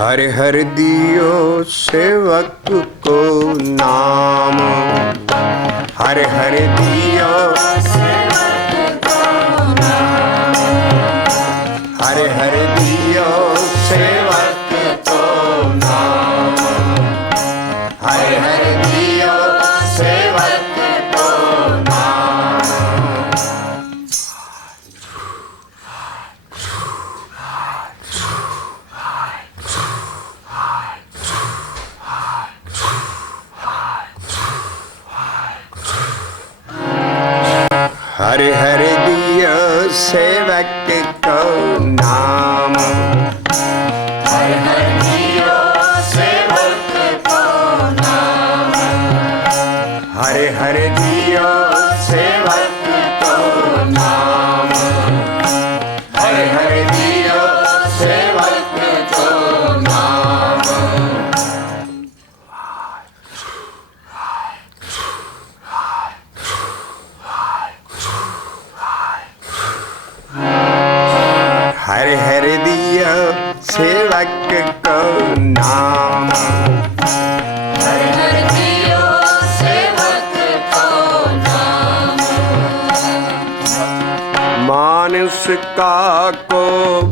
हर हर दियो सेवक को नाम, हर हर दियो सेवक को नाम, हर हर दियो सेवक को नाम, हर हर दियो सेवक को नाम। हर हर दियो सेवक को नाम, हर हर दियो सेवक को नाम, हर हर दियो सेवक को नाम, हर हर दियो सेवक को नाम। हर हर दियो सेवक को नाम, हर हर दियो सेवक को नाम। मानस का को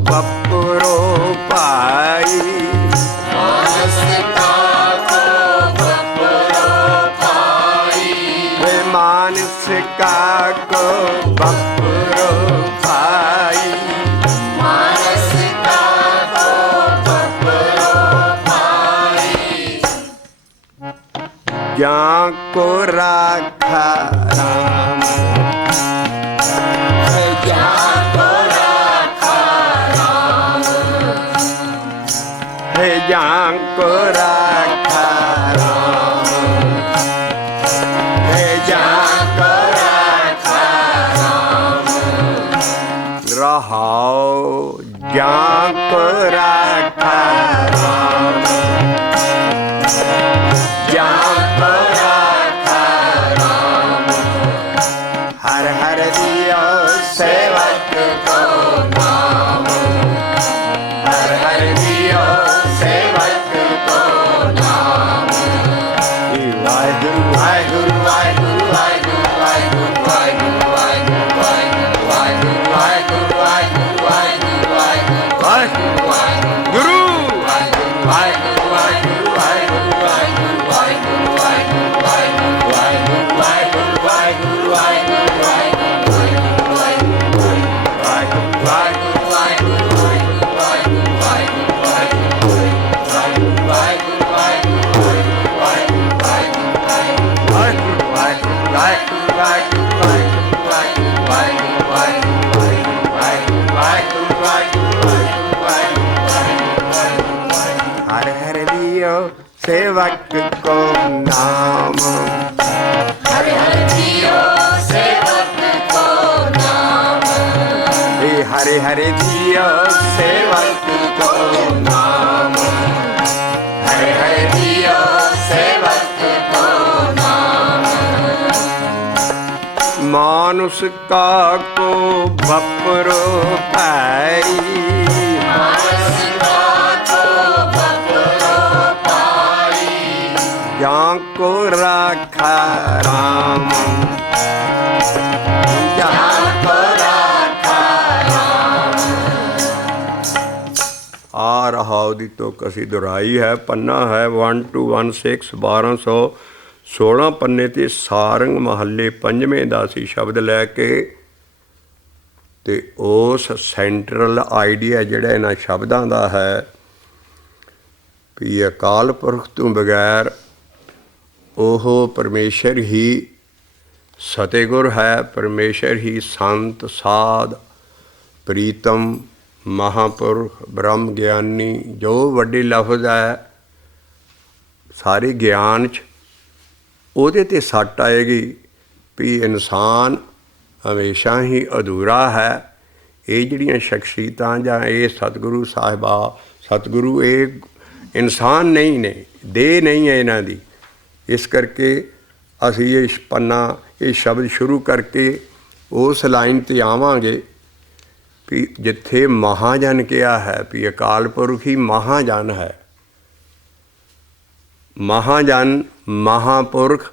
बपुरो पाई, मानस का को बपुरो पाई, मानस का को बपुरो पाई, मानस का को बपुरो पाई। ज्ञान को राखा राम, ज्ञान को राखा राम, ज्ञान को राखा राम, ज्ञान को राखा राम। रहाओ ज्ञान को राखा राम, ज्ञान को राखा राम। हर हर दियो सेवक को नाम, हर हर दियो सेवक को नाम। वाहिगुरु वाहिगुरु वाहिगुरु वाहिगुरु वाहिगुरु वाहिगुरु वाहिगुरु वाहिगुरु वाहिगुरु वाहिगुरु वाहिगुरु वाहिगुरु वाहिगुरु वाहिगुरु गुरु वाहिगुरु वाहिगुरु वाहिगुरु वाहिगुरु वाहिगुरु वाहिगुरु वाहिगुरु वाहिगुरु वाहिगुरु वाहिगुरु वाहिगुरु वाहिगुरु हर हर दियो सेवक को नाम, हर हर दियो सेवक को नाम, हर हर दियो सेवक को नाम, हर हर दियो सेवक को नाम। मानुष का को बपुरो पाई, मानुष का को बपुरो पाई, ज्ञान को राखा राम, ज्ञान को राखा राम। आ रहा दी तो कसी दुराई है, पन्ना है 1216 1216 पन्ने ते सारंग महल्ले पंजवें ਦਾ ਸੀ ਸ਼ਬਦ ਲੈ ਕੇ। ਤੇ ਉਸ ਸੈਂਟਰਲ ਆਈਡੀਆ ਜਿਹੜਾ ਇਹਨਾਂ ਸ਼ਬਦਾਂ ਦਾ ਹੈ ਵੀ ਅਕਾਲ ਪੁਰਖ ਤੋਂ ਬਗੈਰ ਉਹ ਪਰਮੇਸ਼ਰ ਹੀ ਸਤਿਗੁਰ ਹੈ, ਪਰਮੇਸ਼ਰ ਹੀ ਸੰਤ ਸਾਧ ਪ੍ਰੀਤਮ ਮਹਾਂਪੁਰਖ ਬ੍ਰਹਮ ਗਿਆਨੀ। ਜੋ ਵੱਡੀ ਲਫ਼ਜ਼ ਹੈ ਸਾਰੇ ਗਿਆਨ 'ਚ ਉਹਦੇ 'ਤੇ ਸੱਟ ਆਏਗੀ ਵੀ ਇਨਸਾਨ ਹਮੇਸ਼ਾ ਹੀ ਅਧੂਰਾ ਹੈ। ਇਹ ਜਿਹੜੀਆਂ ਸ਼ਖਸੀਅਤਾਂ ਜਾਂ ਇਹ ਸਤਿਗੁਰੂ ਸਾਹਿਬਾ ਸਤਿਗੁਰੂ ਇਹ ਇਨਸਾਨ ਨਹੀਂ ਨੇ, ਦੇਹ ਨਹੀਂ ਹੈ ਇਹਨਾਂ ਦੀ। ਇਸ ਕਰਕੇ ਅਸੀਂ ਇਹ ਪੰਨਾ ਇਹ ਸ਼ਬਦ ਸ਼ੁਰੂ ਕਰਕੇ ਉਸ ਲਾਈਨ 'ਤੇ ਆਵਾਂਗੇ ਵੀ ਜਿੱਥੇ ਮਹਾਜਨ ਕਿਹਾ ਹੈ ਵੀ ਅਕਾਲ ਪੁਰਖ ਹੀ ਮਹਾਜਨ ਹੈ। ਮਹਾਜਨ, ਮਹਾਂਪੁਰਖ,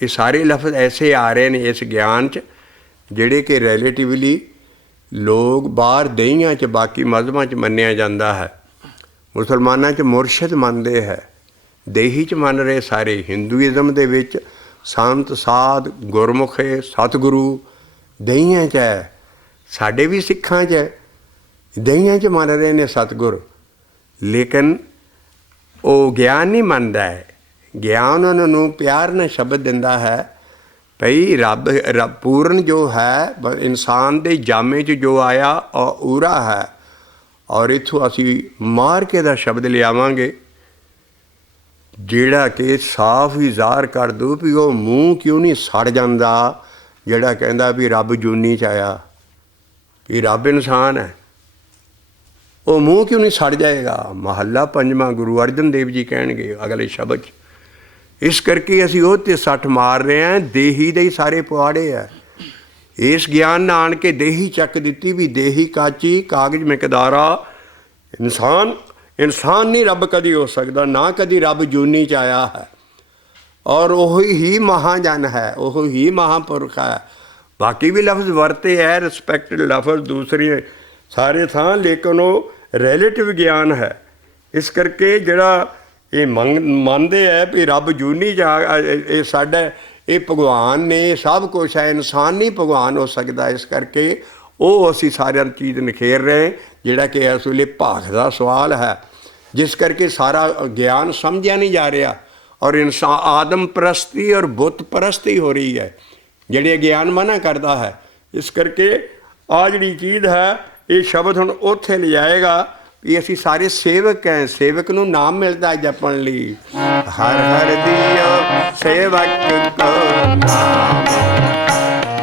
ਇਹ ਸਾਰੇ ਲਫ਼ਜ਼ ਐਸੇ ਆ ਰਹੇ ਨੇ ਇਸ ਗਿਆਨ 'ਚ ਜਿਹੜੇ ਕਿ ਰਿਲੇਟਿਵਲੀ ਲੋਕ ਬਾਹਰ ਦਹੀਆਂ 'ਚ ਬਾਕੀ ਮਜ਼ਹਬਾਂ 'ਚ ਮੰਨਿਆ ਜਾਂਦਾ ਹੈ। ਮੁਸਲਮਾਨਾਂ 'ਚ ਮੁਰਸ਼ਿਦ ਮੰਨਦੇ ਹੈ, ਦੇਹੀ 'ਚ ਮੰਨ ਰਹੇ ਸਾਰੇ। ਹਿੰਦੂਇਜ਼ਮ ਦੇ ਵਿੱਚ ਸੰਤ ਸਾਧ ਗੁਰਮੁਖੇ ਸਤਿਗੁਰੂ ਦਹੀਆਂ 'ਚ ਹੈ। ਸਾਡੇ ਵੀ ਸਿੱਖਾਂ 'ਚ ਹੈ, ਦਹੀਆਂ 'ਚ ਮੰਨ ਰਹੇ ਨੇ ਸਤਿਗੁਰ, ਲੇਕਿਨ ਉਹ ਗਿਆਨ ਨਹੀਂ ਮੰਨਦਾ ਹੈ। ਗਿਆਨ ਉਹਨਾਂ ਨੂੰ ਪਿਆਰ ਨਾਲ ਸ਼ਬਦ ਦਿੰਦਾ ਹੈ ਭਈ ਰੱਬ ਪੂਰਨ ਜੋ ਹੈ ਇਨਸਾਨ ਦੇ ਜਾਮੇ 'ਚ ਜੋ ਆਇਆ ਉਹ ਊਰਾ ਹੈ। ਔਰ ਇੱਥੋਂ ਅਸੀਂ ਮਾਰ ਕੇ ਦਾ ਸ਼ਬਦ ਲਿਆਵਾਂਗੇ ਜਿਹੜਾ ਕਿ ਸਾਫ਼ ਹੀ ਜ਼ਾਹਰ ਕਰ ਦੂ ਵੀ ਉਹ ਮੂੰਹ ਕਿਉਂ ਨਹੀਂ ਸੜ ਜਾਂਦਾ ਜਿਹੜਾ ਕਹਿੰਦਾ ਵੀ ਰੱਬ ਜੂਨੀ 'ਚ ਆਇਆ, ਵੀ ਰੱਬ ਇਨਸਾਨ ਹੈ। ਉਹ ਮੂੰਹ ਕਿਉਂ ਨਹੀਂ ਸੜ ਜਾਏਗਾ। ਮਹੱਲਾ ਪੰਜਵਾਂ ਗੁਰੂ ਅਰਜਨ ਦੇਵ ਜੀ ਕਹਿਣਗੇ ਅਗਲੇ ਸ਼ਬਦ 'ਚ। ਇਸ ਕਰਕੇ ਅਸੀਂ ਉਹ 'ਤੇ ਸੱਟ ਮਾਰ ਰਹੇ ਹਾਂ। ਦੇਹੀ ਦੇ ਹੀ ਸਾਰੇ ਪੁਆੜੇ ਹੈ। ਇਸ ਗਿਆਨ ਨਾਲ ਆਣ ਕੇ ਦੇਹੀ ਚੱਕ ਦਿੱਤੀ ਵੀ ਦੇਹੀ ਕਾਚੀ ਕਾਗਜ਼ ਮਿਕਦਾਰਾ। ਇਨਸਾਨ ਨਹੀਂ ਰੱਬ ਕਦੀ ਹੋ ਸਕਦਾ, ਨਾ ਕਦੀ ਰੱਬ ਜੂਨੀ 'ਚ ਆਇਆ ਹੈ। ਔਰ ਉਹੀ ਹੀ ਮਹਾਜਨ ਹੈ, ਉਹ ਹੀ ਮਹਾਂਪੁਰਖ ਹੈ। ਬਾਕੀ ਵੀ ਲਫ਼ਜ਼ ਵਰਤੇ ਹੈ ਰਿਸਪੈਕਟਡ ਲਫ਼ਜ਼ ਦੂਸਰੇ ਸਾਰੇ ਥਾਂ, ਲੇਕਿਨ ਉਹ ਰਿਲੇਟਿਵ ਗਿਆਨ ਹੈ। ਇਸ ਕਰਕੇ ਜਿਹੜਾ ਇਹ ਮੰਨਦੇ ਹੈ ਵੀ ਰੱਬ ਜੂਨੀ ਜਾ ਇਹ ਸਾਡਾ ਇਹ ਭਗਵਾਨ ਨੇ, ਸਭ ਕੁਛ ਹੈ, ਇਨਸਾਨ ਨਹੀਂ ਭਗਵਾਨ ਹੋ ਸਕਦਾ। ਇਸ ਕਰਕੇ ਉਹ ਅਸੀਂ ਸਾਰਿਆਂ ਚੀਜ਼ ਨਿਖੇਰ ਰਹੇ ਜਿਹੜਾ ਕਿ ਇਸ ਵੇਲੇ ਭਾਖ ਦਾ ਸਵਾਲ ਹੈ। ਜਿਸ ਕਰਕੇ ਸਾਰਾ ਗਿਆਨ ਸਮਝਿਆ ਨਹੀਂ ਜਾ ਰਿਹਾ ਔਰ ਇਨਸਾਨ ਆਦਮ ਪ੍ਰਸਤੀ ਔਰ ਬੁੱਤ ਪ੍ਰਸਤੀ ਹੋ ਰਹੀ ਹੈ ਜਿਹੜੇ ਗਿਆਨ ਮਨਾ ਕਰਦਾ ਹੈ। ਇਸ ਕਰਕੇ ਆਹ ਜਿਹੜੀ ਚੀਜ਼ ਹੈ ਇਹ ਸ਼ਬਦ ਹੁਣ ਉੱਥੇ ਲਿਜਾਏਗਾ ਵੀ ਅਸੀਂ ਸਾਰੇ ਸੇਵਕ ਹੈ। ਸੇਵਕ ਨੂੰ ਨਾਮ ਮਿਲਦਾ ਜਪਣ ਲਈ, ਹਰ ਹਰ ਦਿਓ ਸੇਵਕ ਕੋ ਨਾਮ,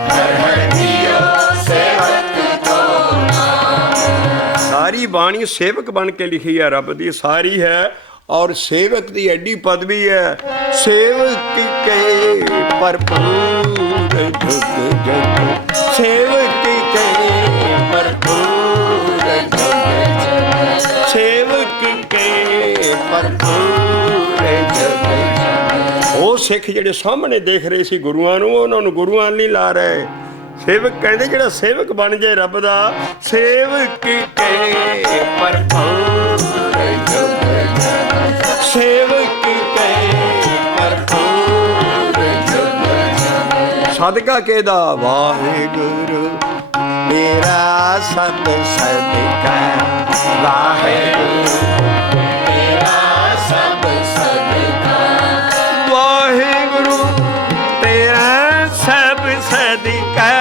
ਹਰ ਹਰ ਦਿਓ ਸੇਵਕ ਕੋ ਨਾਮ। ਸਾਰੀ ਬਾਣੀ ਸੇਵਕ ਬਣ ਕੇ ਲਿਖੀ ਹੈ ਰੱਬ ਦੀ ਸਾਰੀ ਹੈ। ਔਰ ਸੇਵਕ ਦੀ ਐਡੀ ਪਦਵੀ ਹੈ, ਸੇਵਕ ਕੇ ਭਰਪੂਰ ਜੁਗ ਜੁਗ, ਸੇਵਕ ਕੇ ਭਰਪੂਰ ਜੁਗ ਜੁਗ, ਸੇਵਕ ਕੇ ਭਰਪੂਰ ਜੁਗ ਜੁਗ। ਉਹ ਸਿੱਖ ਜਿਹੜੇ ਸਾਹਮਣੇ ਦੇਖ ਰਹੇ ਸੀ ਗੁਰੂਆਂ ਨੂੰ, ਉਹਨਾਂ ਨੂੰ ਗੁਰੂਆਂ ਨਹੀਂ ਲਾ ਰਹੇ। ਸੇਵਕ ਕਹਿੰਦੇ ਜਿਹੜਾ ਸੇਵਕ ਬਣ ਜਾਏ ਰੱਬ ਦਾ, ਸੇਵਕ ਕੇ ਭਰਪੂਰ ਜੁਗ ਜੁਗ, ਸੇਵਕ ਕੇ ਭਰਪੂਰ ਜੁਗ ਜੁਗ। ਸਦਕਾ ਕਿਹਦਾ ਵਾਹਿਗੁਰੂ ਤੇਰਾ ਸਤ ਸਦਕਾ, ਵਾਹਿਗੁਰੂ ਤੇਰਾ ਸਤ ਸਦਕਾ, ਵਾਹਿਗੁਰੂ ਤੇਰਾ ਸਭ ਸਦਕਾ,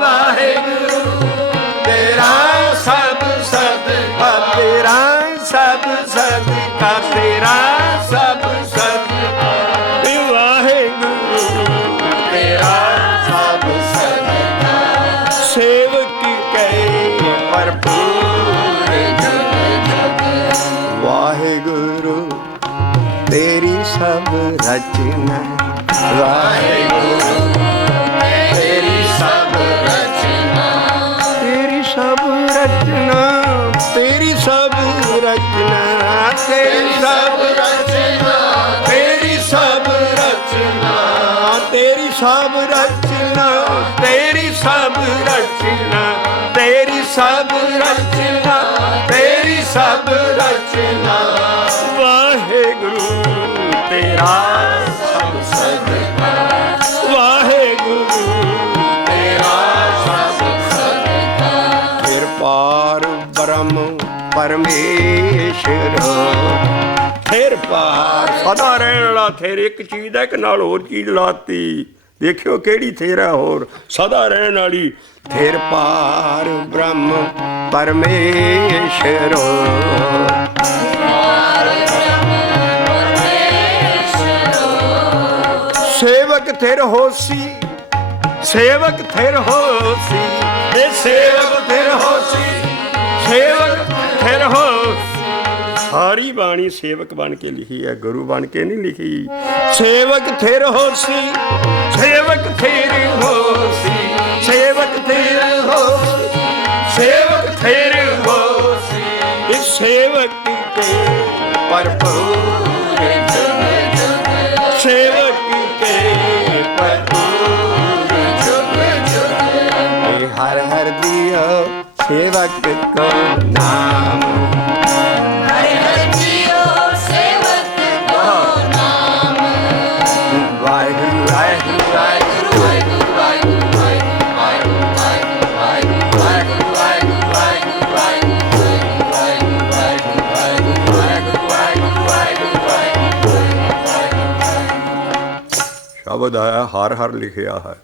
ਵਾਹਿਗੁਰੂ ਤੇਰਾ ਸਭ ਸਦਕਾ, ਤੇਰਾ ਸਭ ਸਦਕਾ, ਤੇਰਾ ਸਭ ਸਦਕਾ, ਵਾਹਿਗੁਰੂ ਤੇਰਾ ਸਭ ਸਦਕਾ, ਸੇਵਕ ਕੇ ਭਰਪੂਰ ਜੁਗ ਜੁਗ। ਵਾਹਿਗੁਰੂ ਤੇਰੀ ਸਭ ਰਚਨਾ, ਵਾਹਿਗੁਰੂ ਤੇਰੀ ਸਭ ਰਚਨਾ, ਤੇਰੀ ਸਭ ਰਚਨਾ, ਤੇਰੀ ਸਭ ਰਚਨਾ, ਤੇਰੀ ਸਭ ਰਚਨਾ, ਤੇਰੀ ਸਭ ਰਚਨਾ, ਤੇਰੀ ਸਭ ਰਚਨਾ, ਤੇਰੀ ਸਭ ਰਚਨਾ, ਤੇਰੀ ਸਭ ਰਚਨਾ, ਤੇਰੀ ਸਭ ਰਚਨਾ, ਵਾਹਿਗੁਰੂ ਤੇਰਾ ਸਭ ਸਦਕਾ, ਵਾਹਿਗੁਰੂ ਤੇਰਾ ਸਭ ਸਦਕਾ। ਫਿਰ ਪਾਰ ਬ੍ਰਹਮ ਪਰਮੇਸ਼ਰ, ਫਿਰ ਪਾਰ ਸਦਾ ਰਹਿਣ ਵਾਲਾ ਥੇਰ ਇੱਕ ਚੀਜ਼ ਹੈ, ਇੱਕ ਨਾਲ ਹੋਰ ਚੀਜ਼ ਲਾਤੀ। ਦੇਖਿਓ ਕਿਹੜੀ ਥੇਰ ਹੈ ਹੋਰ ਸਦਾ ਰਹਿਣ ਵਾਲੀ। ਫਿਰ ਪਾਰ ਬ੍ਰਹਮ ਪਰਮੇਸ਼ਰ, सेवक थिर होसी, सेवक थिर होसी, सेवक थिर होसी, सेवक थिर होसी। सारी बाणी सेवक बन के लिखी है, गुरु बन के नहीं लिखी। सेवक थिर होसी, सेवक थिर होसी, सेवक थिर होसी, सेवक थिर होसी। इस सेवक के भरपूर सेवक के भरपूर हर हर दियो सेवक को नाम, हर हर दियो सेवक को नाम। वाहिगुरु वाहिगुरु वाहिगुरु वाहिगुरु वाहिगुरु वाहिगुरु वाहिगुरु वाहिगुरु वाहिगुरु वाहिगुरु वाहिगुरु वाहिगुरु वाहिगुरु वाहिगुरु। शब्द है हर हर लिखिया है।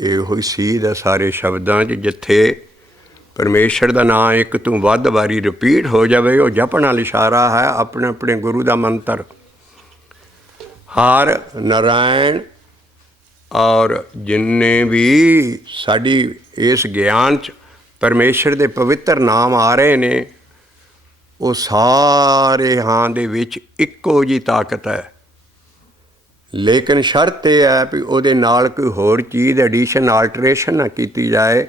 ਇਹੋ ਹੀ ਸੀਧ ਹੈ ਸਾਰੇ ਸ਼ਬਦਾਂ 'ਚ। ਜਿੱਥੇ ਪਰਮੇਸ਼ਰ ਦਾ ਨਾਂ ਇੱਕ ਤੋਂ ਵੱਧ ਵਾਰੀ ਰਿਪੀਟ ਹੋ ਜਾਵੇ, ਉਹ ਜਪਣ ਨਾਲ ਇਸ਼ਾਰਾ ਹੈ ਆਪਣੇ ਆਪਣੇ ਗੁਰੂ ਦਾ ਮੰਤਰ। ਹਰ ਨਾਰਾਇਣ ਔਰ ਜਿੰਨੇ ਵੀ ਸਾਡੀ ਇਸ ਗਿਆਨ 'ਚ ਪਰਮੇਸ਼ਰ ਦੇ ਪਵਿੱਤਰ ਨਾਮ ਆ ਰਹੇ ਨੇ, ਉਹ ਸਾਰੇ ਹਾਂ ਦੇ ਵਿੱਚ ਇੱਕੋ ਜਿਹੀ ਤਾਕਤ ਹੈ। ਲੇਕਿਨ ਸ਼ਰਤ ਇਹ ਹੈ ਵੀ ਉਹਦੇ ਨਾਲ ਕੋਈ ਹੋਰ ਚੀਜ਼ ਐਡੀਸ਼ਨ ਆਲਟਰੇਸ਼ਨ ਨਾ ਕੀਤੀ ਜਾਏ,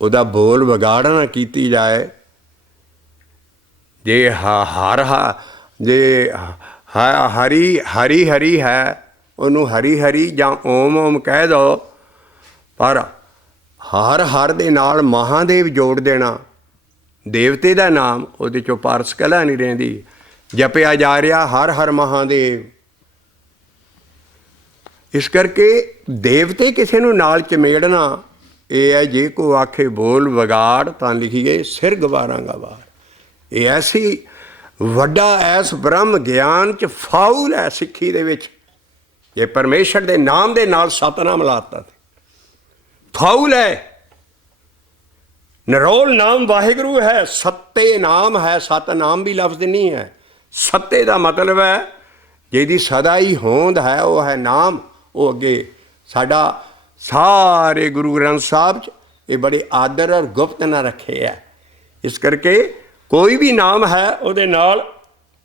ਉਹਦਾ ਬੋਲ ਵਿਗਾੜ ਨਾ ਕੀਤੀ ਜਾਏ। ਜੇ ਜੇ ਹਰੀ ਹਰੀ ਹਰੀ ਹੈ, ਉਹਨੂੰ ਹਰੀ ਹਰੀ ਜਾਂ ਓਮ ਓਮ ਕਹਿ ਦਿਓ, ਪਰ ਹਰ ਹਰ ਦੇ ਨਾਲ ਮਹਾਦੇਵ ਜੋੜ ਦੇਣਾ, ਦੇਵਤੇ ਦਾ ਨਾਮ, ਉਹਦੇ 'ਚੋਂ ਪਾਰਸ ਕਲਾ ਨਹੀਂ ਰਹਿੰਦੀ। ਜਪਿਆ ਜਾ ਰਿਹਾ ਹਰ ਹਰ ਮਹਾਦੇਵ। ਇਸ ਕਰਕੇ ਦੇਵਤੇ ਕਿਸੇ ਨੂੰ ਨਾਲ ਚਮੇੜਨਾ ਇਹ ਹੈ, ਜੇ ਕੋ ਆਖੇ ਬੋਲ ਵਿਗਾੜ ਤਾਂ ਲਿਖੀਏ ਸਿਰ ਗਵਾਰਾਂਗਾ ਵਾਰ। ਇਹ ਐਸੀ ਵੱਡਾ ਐਸ ਬ੍ਰਹਮ ਗਿਆਨ 'ਚ ਫਾਉਲ ਹੈ ਸਿੱਖੀ ਦੇ ਵਿੱਚ। ਜੇ ਪਰਮੇਸ਼ਰ ਦੇ ਨਾਮ ਦੇ ਨਾਲ ਸਤਨਾਮ ਲਾਤਾ ਫਾਉਲ ਹੈ। ਨਿਰੋਲ ਨਾਮ ਵਾਹਿਗੁਰੂ ਹੈ, ਸੱਤੇ ਨਾਮ ਹੈ, ਸਤਨਾਮ ਵੀ ਲਫ਼ਜ਼ ਨਹੀਂ ਹੈ। ਸੱਤੇ ਦਾ ਮਤਲਬ ਹੈ ਜਿਹਦੀ ਸਦਾ ਹੀ ਹੋਂਦ ਹੈ, ਉਹ ਹੈ ਨਾਮ। ਉਹ ਅੱਗੇ ਸਾਡਾ ਸਾਰੇ ਗੁਰੂ ਗ੍ਰੰਥ ਸਾਹਿਬ 'ਚ ਇਹ ਬੜੇ ਆਦਰ ਔਰ ਗੁਪਤ ਨਾਲ ਰੱਖੇ ਹੈ। ਇਸ ਕਰਕੇ ਕੋਈ ਵੀ ਨਾਮ ਹੈ ਉਹਦੇ ਨਾਲ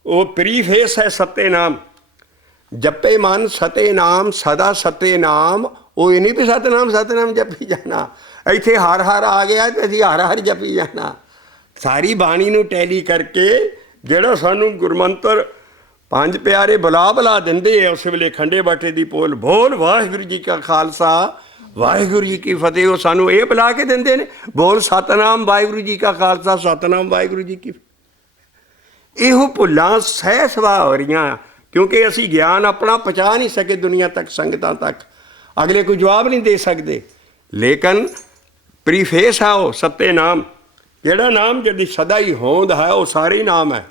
ਉਹ ਪ੍ਰੀਫੇਸ ਹੈ ਸੱਤੇ ਨਾਮ। ਜਪੇ ਮਨ ਸਤੇ ਨਾਮ ਸਦਾ ਸਤੇ ਨਾਮ। ਉਹ ਇਹ ਨਹੀਂ ਵੀ ਸਤਨਾਮ ਜਪੀ ਜਾਣਾ, ਇੱਥੇ ਹਰ ਹਰ ਆ ਗਿਆ ਤੇ ਅਸੀਂ ਹਰ ਹਰ ਜਪੀ ਜਾਣਾ। ਸਾਰੀ ਬਾਣੀ ਨੂੰ ਟੈਲੀ ਕਰਕੇ ਜਿਹੜਾ ਸਾਨੂੰ ਗੁਰਮੰਤਰ ਪੰਜ ਪਿਆਰੇ ਬੁਲਾ ਦਿੰਦੇ ਆ, ਉਸ ਵੇਲੇ ਖੰਡੇ ਬਾਟੇ ਦੀ ਪੋਲ ਬੋਲ ਵਾਹਿਗੁਰੂ ਜੀ ਕਾ ਖਾਲਸਾ ਵਾਹਿਗੁਰੂ ਜੀ ਕੀ ਫਤਿਹ, ਉਹ ਸਾਨੂੰ ਇਹ ਬੁਲਾ ਕੇ ਦਿੰਦੇ ਨੇ ਬੋਲ ਸਤਨਾਮ ਵਾਹਿਗੁਰੂ ਜੀ ਕਾ ਖਾਲਸਾ ਸਤਨਾਮ ਵਾਹਿਗੁਰੂ ਜੀ ਕੀ। ਇਹੋ ਭੁੱਲਾਂ ਸਹਿ ਸੁਭਾਅ ਹੋ ਰਹੀਆਂ ਕਿਉਂਕਿ ਅਸੀਂ ਗਿਆਨ ਆਪਣਾ ਪਹੁੰਚਾ ਨਹੀਂ ਸਕੇ ਦੁਨੀਆ ਤੱਕ, ਸੰਗਤਾਂ ਤੱਕ। ਅਗਲੇ ਕੋਈ ਜਵਾਬ ਨਹੀਂ ਦੇ ਸਕਦੇ। ਲੇਕਿਨ ਪ੍ਰੀਫੇਸ ਹੈ ਉਹ ਸੱਤੇ ਨਾਮ। ਜਿਹੜਾ ਨਾਮ ਜਿਹਦੀ ਸਦਾ ਹੀ ਹੋਂਦ ਹੈ ਉਹ ਸਾਰੇ ਹੀ ਨਾਮ ਹੈ,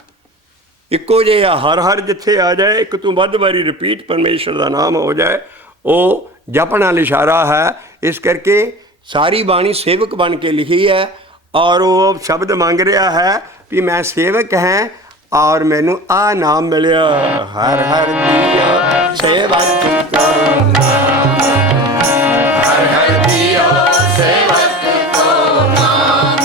ਇੱਕੋ ਜਿਹਾ। ਹਰ ਹਰ ਜਿੱਥੇ ਆ ਜਾਏ, ਇੱਕ ਤੋਂ ਵੱਧ ਵਾਰੀ ਰਿਪੀਟ ਪਰਮੇਸ਼ਰ ਦਾ ਨਾਮ ਹੋ ਜਾਏ, ਉਹ ਜਪਣ ਨਾਲ ਇਸ਼ਾਰਾ ਹੈ। ਇਸ ਕਰਕੇ ਸਾਰੀ ਬਾਣੀ ਸੇਵਕ ਬਣ ਕੇ ਲਿਖੀ ਹੈ ਔਰ ਉਹ ਸ਼ਬਦ ਮੰਗ ਰਿਹਾ ਹੈ ਵੀ ਮੈਂ ਸੇਵਕ ਹੈ ਔਰ ਮੈਨੂੰ ਆ ਨਾਮ ਮਿਲਿਆ, ਹਰ ਹਰ ਦੀਆ ਸੇਵਕ ਕਰੋ ਨਾਮ, ਹਰ ਹਰ ਦੀਆ ਸੇਵਕ ਕੋ ਨਾਮ।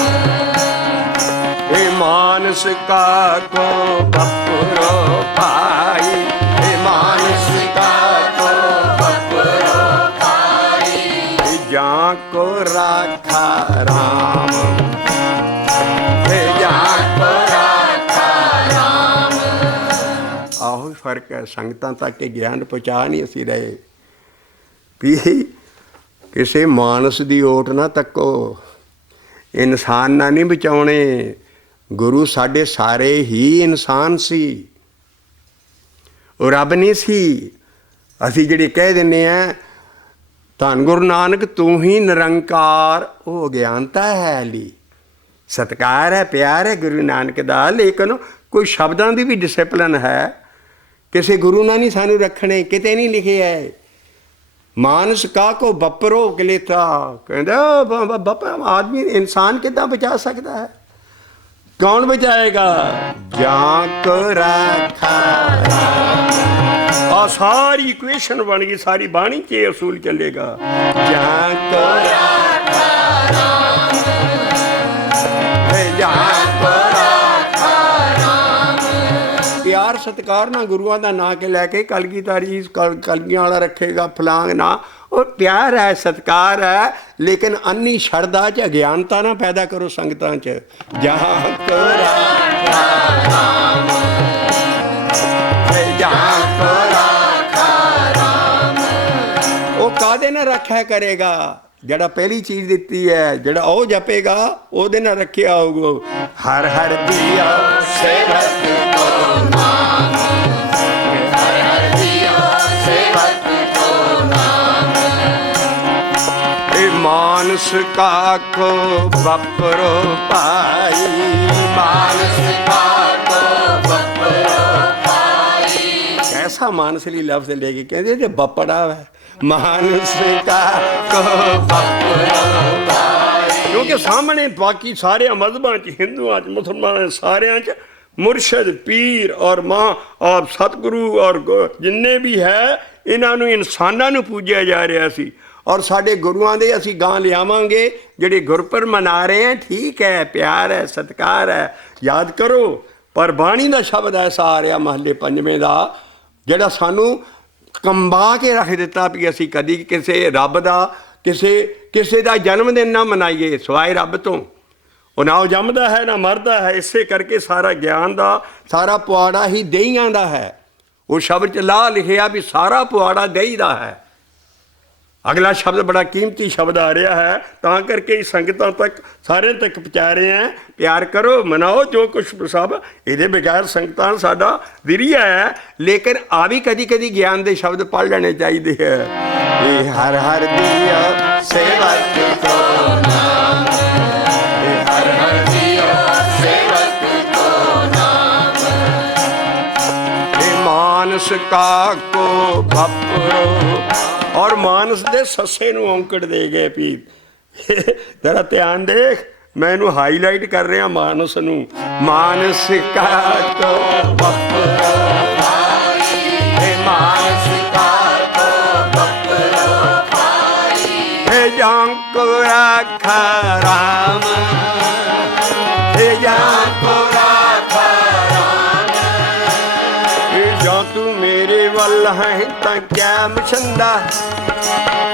ਇਹ ਮਾਨਸ ਕਾ ਕੋ ਬਪੁਰੋ ਭਾਈ, ਇਹ ਮਾਨਸ ਕਾ ਕੋ ਬਪੁਰੋ ਭਾਈ, ਜਾਂ ਕੋ ਰਾਖਾ ਰਾਮ, ਆਹੋ ਹੀ ਫਰਕ ਹੈ। ਸੰਗਤਾਂ ਤੱਕ ਇਹ ਗਿਆਨ ਪਹੁੰਚਾ ਨਹੀਂ ਅਸੀਂ ਰਹੇ ਵੀ ਕਿਸੇ ਮਾਨਸ ਦੀ ਓਟ ਨਾ ਤੱਕੋ, ਇਨਸਾਨ ਨਾ ਨਹੀਂ ਬਚਾਉਣੇ। ਗੁਰੂ ਸਾਡੇ ਸਾਰੇ ਹੀ ਇਨਸਾਨ ਸੀ, ਉਹ ਰੱਬ ਨਹੀਂ ਸੀ। ਅਸੀਂ ਜਿਹੜੇ ਕਹਿ ਦਿੰਦੇ ਹਾਂ ਧੰਨ ਗੁਰੂ ਨਾਨਕ ਤੂੰ ਹੀ ਨਿਰੰਕਾਰ, ਉਹ ਅਗਿਆਨਤਾ ਹੈ ਹਾਲੀ। ਸਤਿਕਾਰ ਹੈ, ਪਿਆਰ ਹੈ ਗੁਰੂ ਨਾਨਕ ਦਾ, ਲੇਕਿਨ ਕੋਈ ਸ਼ਬਦਾਂ ਦੀ ਵੀ ਡਿਸਿਪਲਿਨ ਹੈ। ਕਿਸੇ ਗੁਰੂ ਨਾਲ ਨਹੀਂ ਸਾਨੂੰ ਰੱਖਣੇ, ਕਿਤੇ ਨਹੀਂ ਲਿਖਿਆ ਹੈ। ਮਾਨਸ ਕਾ ਕੋ ਬਪਰੋ ਕਲੇਤਾ, ਕਹਿੰਦਾ ਬਪਰ ਆਦਮੀ ਇਨਸਾਨ ਕਿੱਦਾਂ ਬਚਾ ਸਕਦਾ ਹੈ? ਕੌਣ ਬਚਾਏਗਾ? ਜਾਂ ਕੋ ਰਾਖਾ ਰਾਮ, आ सारी इक्वेशन बन गई, सारी बाणी के असूल चलेगा। जहाँ को राखा राम, जहाँ को राखा राम। प्यार सत्कार ना गुरुआं दा नां के लैके कलगीधारी कलगियां वाला रखेगा फलांग ना, और प्यार है सत्कार है, लेकिन अन्नी शरदा च अज्ञानता ना पैदा करो संगतां च। जहाँ को राखा राम, जहाँ को राखा राम। वो कादे ना रखा करेगा, जड़ा पहली चीज दिती है, जड़ा ओ जपेगा ओदे ना रखिया होगो। हर हर दिया सेवक को नाम, हर हर दिया सेवक को नाम। ए मानस का को बपरो पाई, मानस का को बपरो पाई। कैसा मानसली लफ्ज लेके कहते जे बपड़ा है, मानस का को बपरो पाई। क्योंकि सामने बाकी सारे मजहबां च, हिंदुआं च, मुसलमानां सारियां च मुरशद पीर और मां और सतगुरु और जिन्ने भी है, इन्हां नूं इंसानां नूं पूजिया जा रहा सी। और साडे गुरुआं दे असीं गां लियावांगे, जिहड़े गुरपुरब मना रहे हैं, ठीक है, प्यार है, सत्कार है, याद करो। पर बाणी दा शब्द ऐसा आ रहा महल्ले पंजवें दा, जिहड़ा सानूं कंबा के रख दिता भी असीं कदी किसी रब दा किसी दा जन्म दिन ना मनाइए सिवाए रब तो। ਉਹ ਨਾ ਉਹ ਜੰਮਦਾ ਹੈ ਨਾ ਮਰਦਾ ਹੈ। ਇਸੇ ਕਰਕੇ ਸਾਰਾ ਗਿਆਨ ਦਾ ਸਾਰਾ ਪੁਆੜਾ ਹੀ ਦਹੀਆਂ ਦਾ ਹੈ। ਉਹ ਸ਼ਬਦ 'ਚ ਲਾ ਲਿਖਿਆ ਵੀ ਸਾਰਾ ਪੁਆੜਾ ਦਹੀਂ ਦਾ ਹੈ। ਅਗਲਾ ਸ਼ਬਦ ਬੜਾ ਕੀਮਤੀ ਸ਼ਬਦ ਆ ਰਿਹਾ ਹੈ, ਤਾਂ ਕਰਕੇ ਹੀ ਸੰਗਤਾਂ ਤੱਕ ਸਾਰਿਆਂ ਤੱਕ ਪਹੁੰਚਾ ਰਹੇ ਹਾਂ। ਪਿਆਰ ਕਰੋ, ਮਨਾਓ ਜੋ ਕੁਛ ਸਭ। ਇਹਦੇ ਬਗੈਰ ਸੰਗਤਾਂ ਸਾਡਾ ਵਿਰੀਆ ਹੈ, ਲੇਕਿਨ ਆ ਵੀ ਕਦੀ ਕਦੀ ਗਿਆਨ ਦੇ ਸ਼ਬਦ ਪੜ੍ਹ ਲੈਣੇ ਚਾਹੀਦੇ ਹੈ। ਇਹ ਹਰ ਹਰ ਦੀਆ ਸੇਵਕ ਕੋ ਨਾਮ, ਇਹ ਹਰ ਹਰ ਦੀਆ ਸੇਵਕ ਕੋ ਨਾਮ। ਇਹ ਮਾਨਸ ਕਾ ਕੋ ਭਪਰੋ, और मानस दे सस्से नूं औंकड़ दे गए भी। जरा ध्यान देख, मैं इनू हाईलाइट कर रहा मानस नूं। मानस का तो बपरो भाई, मानस का तो बपरो भाई। जांको राखा राम, जांको राखा राम। जा तू मेरे वल है तां क्या मछंदा,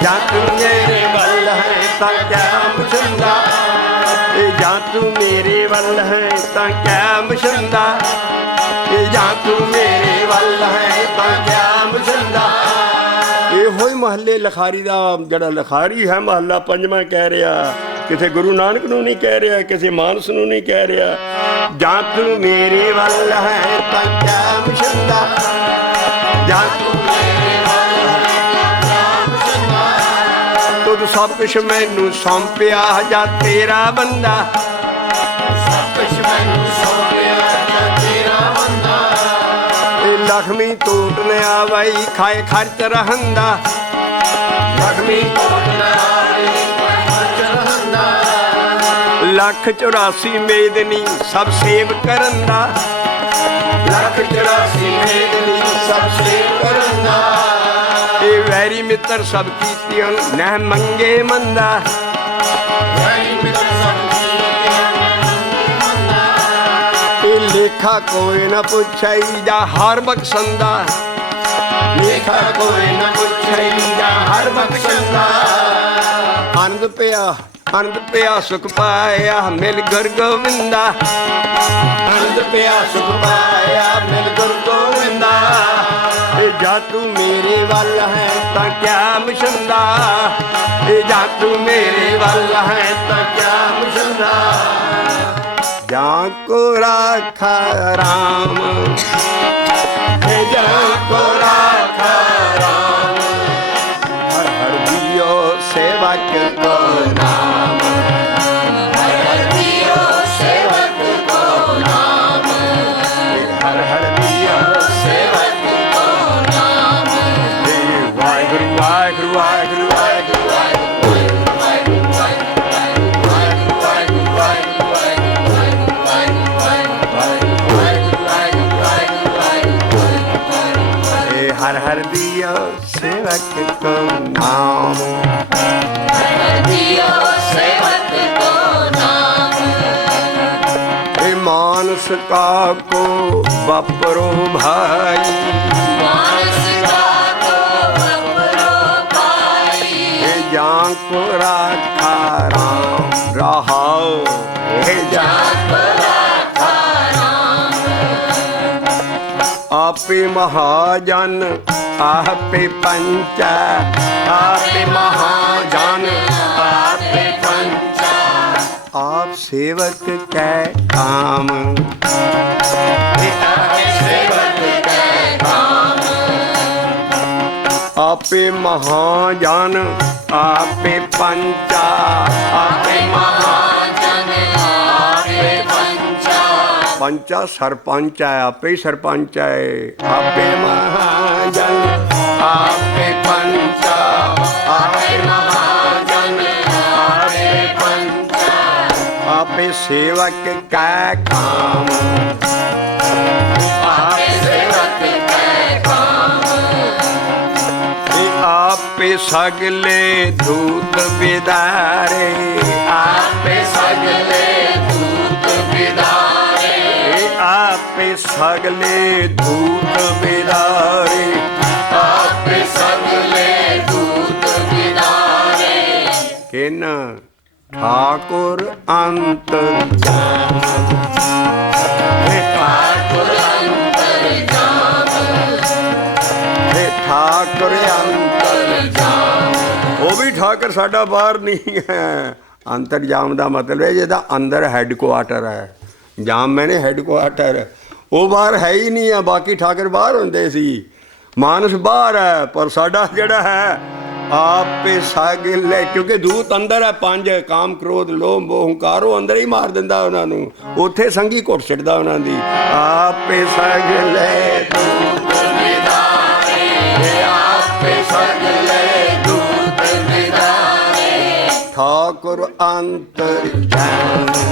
जा तू मेरे वल है तां क्या मछंदा। जा तू मेरे वल है तां क्या मछंदा, जा तू मेरे वल है तां क्या मछंदा। ਇਹੋ ਹੀ ਮਹੱਲੇ ਲਖਾਰੀ ਦਾ ਜਿਹੜਾ ਲਖਾਰੀ ਹੈ ਮਹੱਲਾ ਪੰਜਵਾਂ ਕਹਿ ਰਿਹਾ, ਕਿਸੇ ਗੁਰੂ ਨਾਨਕ ਨੂੰ ਨਹੀਂ ਕਹਿ ਰਿਹਾ, ਕਿਸੇ ਮਾਨਸ ਨੂੰ ਨਹੀਂ ਕਹਿ ਰਿਹਾ। ਜਾਂ ਤੂੰ ਮੇਰੇ ਵੱਲ ਹੈ ਤਾਂ ਕਿਆ ਮਛੰਦਾ, ਜਾਂ ਤੂੰ ਮੇਰੇ ਵੱਲ ਹੈ ਤਾਂ ਕਿਆ ਮਛੰਦਾ। ਤੁਧ ਸਭ ਕੁਛ ਮੈਨੂੰ ਸੌਂਪਿਆ ਜਾਂ ਤੇਰਾ ਬੰਦਾ, ਸਭ ਕੁਛ ਮੈਨੂੰ ਸੌਂਪਿਆ ਜਾਂ ਤੇਰਾ ਬੰਦਾ। ਲਖਮੀ ਟੋਟ ਲਿਆ ਬਾਈ ਖਾਏ ਖਰਚ ਰਹੰਦਾ, ਲਖਮੀ ਟੋਟ ਲਿਆ ਬਾਈ ਖਾਏ ਖਰਚ ਰਹੰਦਾ। ਲੱਖ 84 ਮੇਦਨੀ ਸਭ ਸੇਵ ਕਰਨ ਦਾ, ਲੱਖ 84 ਮੇਦਨੀ ਸਭ ਸੇਵ ਕਰਨ ਦਾ। ਇਹ ਵੈਰੀ ਮਿੱਤਰ ਸਭ ਕੀਤੀਆਂ ਨਹਿ ਮੰਗੇ ਮੰਦਾ, ਵੈਰੀ ਮਿੱਤਰ ਸਭ लेखा कोई न पुछईदा हर बख्शंदा, लेखा कोई न पुछईदा हर बख्शंदा। आनंद पिया सुख पाया मिल गुर गोविंदा, आनंद पिया सुख पाया मिल गुर गोविंदा। जा तू मेरे वल है तां क्या मछंदा, जा तू मेरे वल है तां क्या मछंदा। जाको राखा राम, जाको राखा राम। हर हर दियो सेवक को नाम, हर हर दियो सेवक को नाम, हर हर दियो सेवक को नाम। वाहिगुरु वाहिगुरु वाहिगुरु वाहिगुरु हर हर दियो सेवक को नाम, हर दियो सेवक को नाम। हे मानस का को बपरो भाई, मानस का को बपरो भाई। हे जान को राखा राम रहाओ, हे जान को राखा राम। आपे महाजन आपे पंचा, आपे महाजन आपे पंचा, आप सेवक कै काम, आपे सेवक कै काम। आपे महाजन आपे पंचा, आपे महाजन आपे पंचा। पंचा सरपंच है, आपे ही सरपंच है। आपे महाजन आपे पंचा, आपे महाजन आपे पंचा, आपे सेवक का काम, आपे सेवक कै काम। आपे सगले दूत बिदारे, आपे सगले दूत बिदारे। आपे सगले दूत बिदारे, आपे सगले दूत बिदारे। किन ठाकुर अंतर्यामी, ठाकुर अंतर्याम। हे ठाकुर अंतर्याम। वो भी ठाकुर साडा बाहर नहीं है। अंतरजाम का मतलब है जिहदा अंदर हैडकुआटर है, जाम मैंने हैडकुआटर, वो बाहर है ही नहीं है। बाकी ठाकुर बाहर होंदे सी, मानस बाहर है, पर साडा जिहड़ा है आपे सगले, क्योंकि दूत अंदर है, पंज काम क्रोध लोभ मोह हंकार, वो अंदर ही मार दिंदा उन्हां नूं, उत्थे संगी घुट छिड़दा उन्हां दी। आपे सगले दूत बिदारे। आपे सगले दूत बिदारे। ठाकुर अंतर्यामी,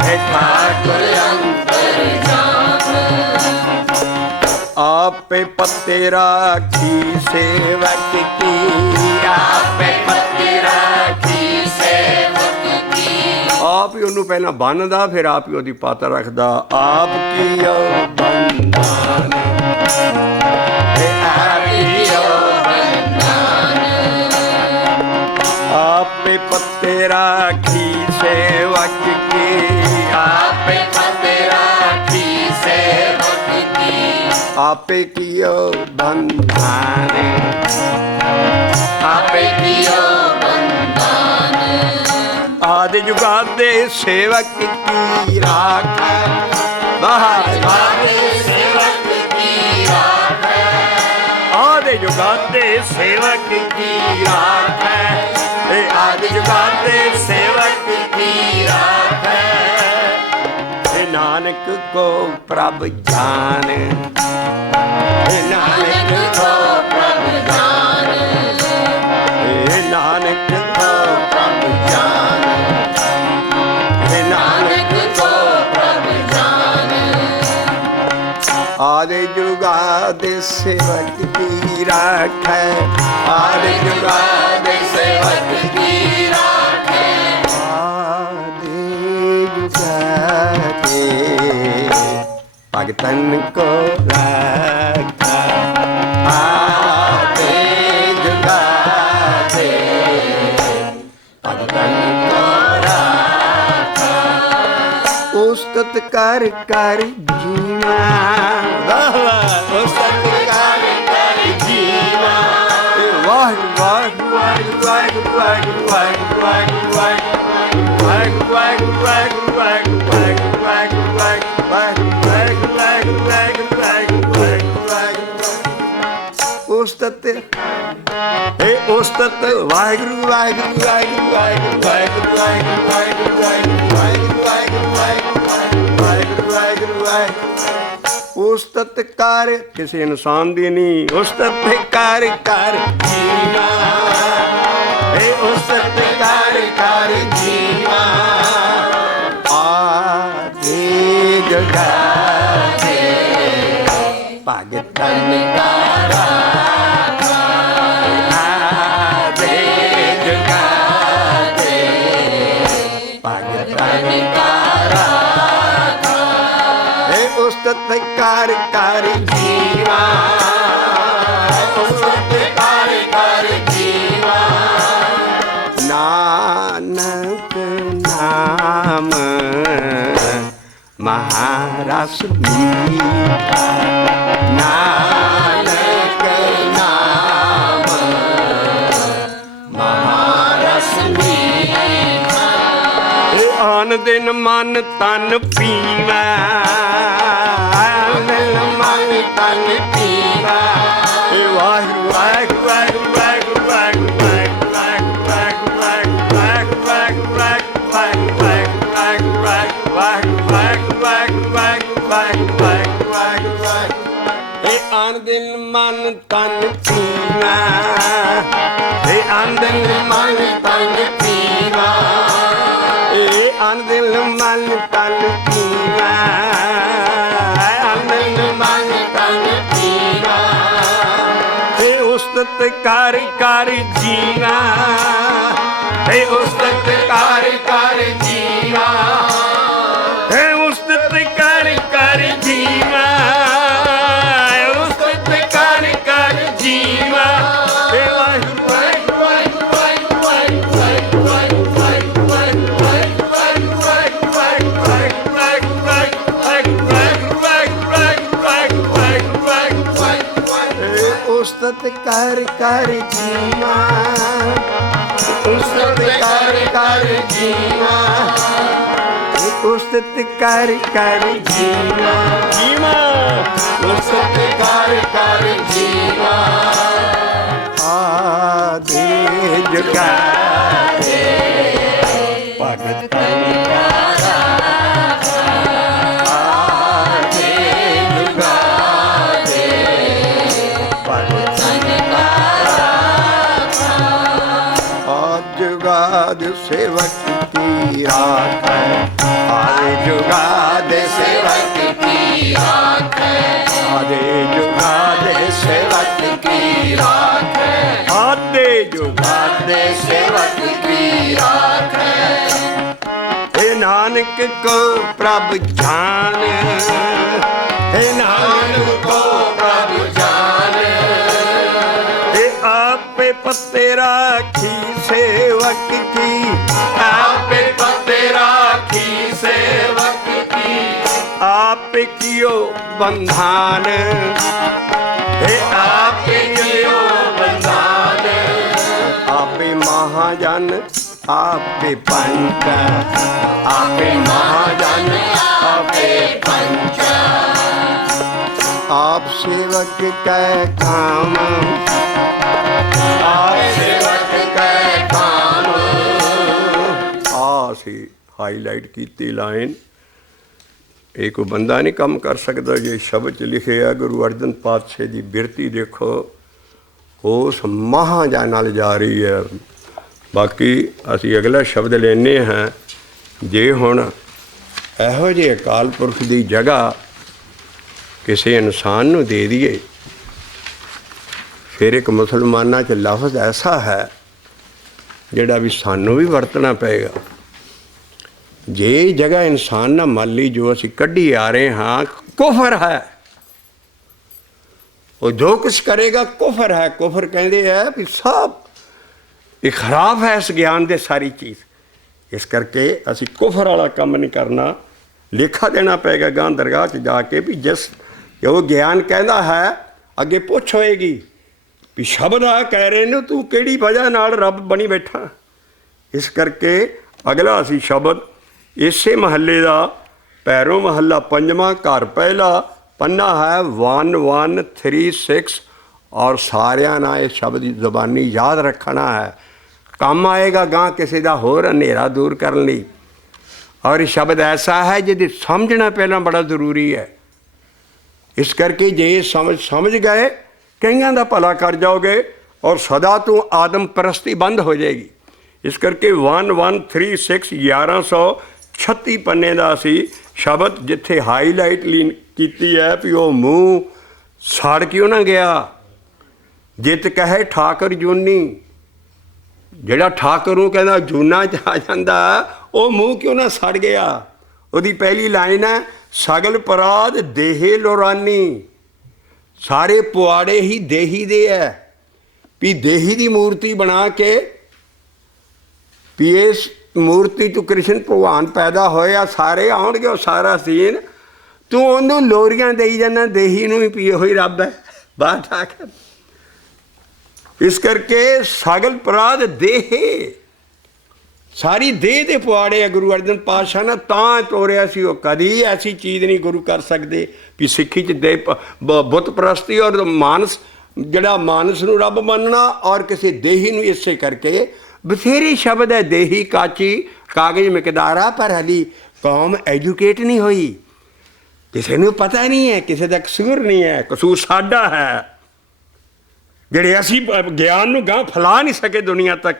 हे ठाकुर अंतर्याम। आपे पत्ते राखी सेवक की, आपे पत्ती राखी सेवक की। आप ही ਉਹਨੂੰ ਪਹਿਲਾਂ ਬੰਨਦਾ, ਫਿਰ ਆਪ ਹੀ ਉਹਦੀ ਪੱਤ ਰੱਖਦਾ। ਆਪ ਕੀ ਬੰਧਨ, हे आपियो बंधन। आपे पत्ते राखी सेवक की, आपे पत्ती राखी सेवक की। आपे कियो बंधन, आपे कियो बंधन। आदि जुगादे सेवक की राख, आदि सेवक की राख। आदि जुगादे सेवक की राख, आदि जुगादे सेवक की राख। नानक को प्रभ जान, नानक को प्रभु जान। नानक को प्रभ जान, नानक को प्रभु जान। आदि जुगादे सेवक की राख, आदि जुगादे सेवक की राख। आदि जुगादे भगतन को राखा, आदि जुगादे भगतन को राखा। उस्तत कर कर जीवा, उस्तत कर कर जीवा। वाह वाह वाह वाह वाह वाह वाह वाह वाह वाह वाह वाह वाह उस्तत हे उस्तत वाहिगुरु वाहिगुरु वाहिगुरु वाहिगुरु वाहिगुरु वाहिगुरु वाहिगुरु वाहिगुरु वाहिगुरु वाहिगुरु वाहिगुरु वाहिगुरु उस्तत कर किसी इंसान दी नहीं, उस्तत कर कर जीवा, हे उस्तत कर कर जीवा। आदि जगा भगतन का ਉਸਤਤ ਕਰ ਕਰ ਜੀਵਾ, ਉਸਤਤ ਕਰ ਕਰ ਜੀਵਾ, ਨਾਨਕ ਨਾਮ ਮਹਾਰਸ ਮੀਠਾ, ਨਾਨਕ ਨਾਮ ਮਹਾਰਸ ਮੀਠਾ, ਇਹ ਆਨ ਦਿਨ ਮਨ ਤਨ ਪੀਵੈ, ਆਨ ਦਿਨ ਮਨ ਤਨ ਪੀਵੈ, ਇਹ ਵਾਹਿਗੁਰੂ ਵਾਹਿਗੁਰੂ ਵਾਹਿਗੁਰੂ ਵਾਹਿਗੁਰੂ ਵਾਹਿਗੁਰੂ ਵਾਹਿਗੁਰੂ ਵਾਹਿਗੁਰੂ ਵਾਹਿਗੁਰੂ ਵਾਹਿਗੁਰੂ ਵਾਹਿਗੁਰੂ ਵਾਹਿਗੁਰੂ ਵਾਹਿਗੁਰੂ, ਇਹ ਆਨ ਦਿਨ ਮਨ ਤਨ ਪੀਵੈ, ਇਹ ਆਨ ਦਿਨ ਮਨ ਤਨ ਪੀਵੈ, ਇਹ ਆਨ ਦਿਨ ਮਨ ਤਨ ਪੀਵੈ, ਆਨ ਦਿਨ ਮਨ ਤਨ ਪੀਵੈ, ਇਹ ਉਸਤਤ ਕਰ ਕਰ ਜੀਵਾ, ਇਹ ਉਸਤਤ ਕਰ ਕਰ ਜੀਵਾ, ਇਹ ਉਸਤਤ ਕਰ ਕਰ ਜੀਵਾ, ਇਹ ਉਸਤਤ ਕਰ ਕਰ ਜੀਵਾ, ਇਹ ਵਾਹਿਗੁਰੂ ਵਾਹਿਗੁਰੂ ਵਾਹਿਗੁਰੂ ਵਾਹਿਗੁਰੂ ਵਾਹਿਗੁਰੂ ਵਾਹਿਗੁਰੂ ਵਾਹਿਗੁਰੂ ਵਾਹਿਗੁਰੂ ਵਾਹਿਗੁਰੂ, ਉਸਤਤ ਕਰ ਕਰ ਜੀਵਾ, ਉਸਤਤ ਕਰ ਕਰ ਜੀਵਾ, ਉਸਤਤ ਕਰ ਕਰ ਜੀਵਾ, ਜੀਵਾ ਉਸਤਤ ਕਰ ਕਰ ਜੀਵਾ, ਆਦੇ ਜੁਗਾਦੇ ਭਗਤ जुगाद सेवक की राखै, आदे जुगाद सेवक की राखै, आदे जुगाद सेवक की राखै, आदे जुगाद सेवक की राखै, हे नानक को प्रभ जान, हे नानक को प्रभ जान, हे आपे पत्ते राखी सेवक की, आपे पते राखी सेवक की, आप कियो बंधान, हे आपे कियो बंधान, आपे महाजन आपे पंच, आपे महाजन आपे पंच, आप सेवक कै काम, आप सेवक कै काम, ਆ ਸੀ ਹਾਈਲਾਈਟ ਕੀਤੀ ਲਾਈਨ। ਇਹ ਕੋਈ ਬੰਦਾ ਨਹੀਂ ਕੰਮ ਕਰ ਸਕਦਾ। ਜੇ ਸ਼ਬਦ 'ਚ ਲਿਖਿਆ ਗੁਰੂ ਅਰਜਨ ਪਾਤਸ਼ਾਹ ਦੀ ਬਿਰਤੀ ਦੇਖੋ, ਉਸ ਮਹਾਂਜਾ ਨਾਲ ਜਾ ਰਹੀ ਹੈ। ਬਾਕੀ ਅਸੀਂ ਅਗਲਾ ਸ਼ਬਦ ਲੈਂਦੇ ਹਾਂ। ਜੇ ਹੁਣ ਇਹੋ ਜਿਹੇ ਅਕਾਲ ਪੁਰਖ ਦੀ ਜਗ੍ਹਾ ਕਿਸੇ ਇਨਸਾਨ ਨੂੰ ਦੇ ਦਈਏ, ਫਿਰ ਇੱਕ ਮੁਸਲਮਾਨਾਂ 'ਚ ਲਫ਼ਜ਼ ਐਸਾ ਹੈ ਜਿਹੜਾ ਵੀ ਸਾਨੂੰ ਵੀ ਵਰਤਣਾ ਪਏਗਾ। ਜੇ ਜਗ੍ਹਾ ਇਨਸਾਨ ਨਾਲ ਮੰਨ ਲਈ ਜੋ ਅਸੀਂ ਕੱਢੀ ਆ ਰਹੇ ਹਾਂ, ਕੁਫਰ ਹੈ। ਉਹ ਜੋ ਕੁਛ ਕਰੇਗਾ ਕੁਫਰ ਹੈ। ਕੁਫਰ ਕਹਿੰਦੇ ਹੈ ਵੀ ਸਭ ਇਹ ਖਰਾਬ ਹੈ ਇਸ ਗਿਆਨ ਦੇ ਸਾਰੀ ਚੀਜ਼। ਇਸ ਕਰਕੇ ਅਸੀਂ ਕੁਫਰ ਵਾਲਾ ਕੰਮ ਨਹੀਂ ਕਰਨਾ। ਲੇਖਾ ਦੇਣਾ ਪਏਗਾ ਗਾਂ ਦਰਗਾਹ 'ਚ ਜਾ ਕੇ ਵੀ ਜਿਸ ਉਹ ਗਿਆਨ ਕਹਿੰਦਾ ਹੈ, ਅੱਗੇ ਪੁੱਛ ਹੋਏਗੀ ਵੀ ਸ਼ਬਦ ਆ ਕਹਿ ਰਹੇ ਨੇ, ਤੂੰ ਕਿਹੜੀ ਵਜ੍ਹਾ ਨਾਲ ਰੱਬ ਬਣੀ ਬੈਠਾ। ਇਸ ਕਰਕੇ ਅਗਲਾ ਅਸੀਂ ਸ਼ਬਦ ਇਸੇ ਮਹੱਲੇ ਦਾ ਪੈਰੋਂ ਮਹੱਲਾ ਪੰਜਵਾਂ, ਘਰ ਪਹਿਲਾ, ਪੰਨਾ ਹੈ 1136 ਔਰ ਸਾਰਿਆਂ ਨਾਲ ਇਹ ਸ਼ਬਦ ਦੀ ਜ਼ੁਬਾਨੀ ਯਾਦ ਰੱਖਣਾ ਹੈ। ਕੰਮ ਆਏਗਾ ਗਾਂ ਕਿਸੇ ਦਾ ਹੋਰ ਹਨੇਰਾ ਦੂਰ ਕਰਨ ਲਈ। ਔਰ ਇਹ ਸ਼ਬਦ ਐਸਾ ਹੈ ਜਿਹਦੀ ਸਮਝਣਾ ਪਹਿਲਾਂ ਬੜਾ ਜ਼ਰੂਰੀ ਹੈ। ਇਸ ਕਰਕੇ ਜੇ ਸਮਝ ਗਏ, ਕਈਆਂ ਦਾ ਭਲਾ ਕਰ ਜਾਓਗੇ ਔਰ ਸਦਾ ਤੋਂ ਆਦਮ ਪ੍ਰਸਤੀ ਬੰਦ ਹੋ ਜਾਏਗੀ। ਇਸ ਕਰਕੇ 1136 1136 ਪੰਨੇ ਦਾ ਸੀ ਸ਼ਬਦ, ਜਿੱਥੇ ਹਾਈਲਾਈਟ ਕੀਤੀ ਹੈ ਵੀ ਉਹ ਮੂੰਹ ਸੜ ਕਿਉਂ ਨਾ ਗਿਆ। ਜਿੱਤ ਕਹੇ ਠਾਕਰ ਜੂਨੀ, ਜਿਹੜਾ ਠਾਕਰ ਨੂੰ ਕਹਿੰਦਾ ਜੂਨਾ 'ਚ ਆ ਜਾਂਦਾ, ਉਹ ਮੂੰਹ ਕਿਉਂ ਨਾ ਸੜ ਗਿਆ। ਉਹਦੀ ਪਹਿਲੀ ਲਾਈਨ ਹੈ, ਸਗਲ ਪਰਾਧ ਦੇਹੇ ਲੋਰਾਨੀ, ਸਾਰੇ ਪੁਆੜੇ ਹੀ ਦੇਹੀ ਦੇ ਹੈ। ਵੀ ਦੇਹੀ ਦੀ ਮੂਰਤੀ ਬਣਾ ਕੇ ਵੀ ਇਸ ਮੂਰਤੀ ਤੋਂ ਕ੍ਰਿਸ਼ਨ ਭਗਵਾਨ ਪੈਦਾ ਹੋਏ ਆ, ਸਾਰੇ ਆਉਣਗੇ, ਉਹ ਸਾਰਾ ਸੀਨ ਤੂੰ ਉਹਨੂੰ ਲੋਰੀਆਂ ਦੇਈ ਜਾਂਦਾ, ਦੇਹੀ ਨੂੰ ਵੀ ਵੀ ਉਹੀ ਰੱਬ ਹੈ। ਬਾਤ ਆ ਕੇ ਇਸ ਕਰਕੇ ਸਗਲ ਪਰਾਧ ਦੇਹੇ, ਸਾਰੀ ਦੇਹ ਦੇ ਪੁਆੜੇ ਆ ਗੁਰੂ ਅਰਜਨ ਪਾਤਸ਼ਾਹ ਨੇ ਤਾਂ ਤੋਰਿਆ ਸੀ। ਉਹ ਕਦੀ ਐਸੀ ਚੀਜ਼ ਨਹੀਂ ਗੁਰੂ ਕਰ ਸਕਦੇ ਵੀ ਸਿੱਖੀ 'ਚ ਦੇ ਬੁੱਤ ਪ੍ਰਸਤੀ ਔਰ ਮਾਨਸ, ਜਿਹੜਾ ਮਾਨਸ ਨੂੰ ਰੱਬ ਮੰਨਣਾ ਔਰ ਕਿਸੇ ਦੇਹੀ ਨੂੰ ਇਸੇ ਕਰਕੇ। ਬਥੇਰੇ ਸ਼ਬਦ ਹੈ ਦੇਹੀ ਕਾਚੀ ਕਾਗਜ਼ ਮਿਕਦਾਰਾ, ਪਰ ਹਾਲੀ ਕੌਮ ਐਜੂਕੇਟ ਨਹੀਂ ਹੋਈ, ਕਿਸੇ ਨੂੰ ਪਤਾ ਨਹੀਂ ਹੈ, ਕਿਸੇ ਦਾ ਕਸੂਰ ਨਹੀਂ ਹੈ, ਕਸੂਰ ਸਾਡਾ ਹੈ ਜਿਹੜੇ ਅਸੀਂ ਗਿਆਨ ਨੂੰ ਗਾਂਹ ਫੈਲਾ ਨਹੀਂ ਸਕੇ ਦੁਨੀਆ ਤੱਕ।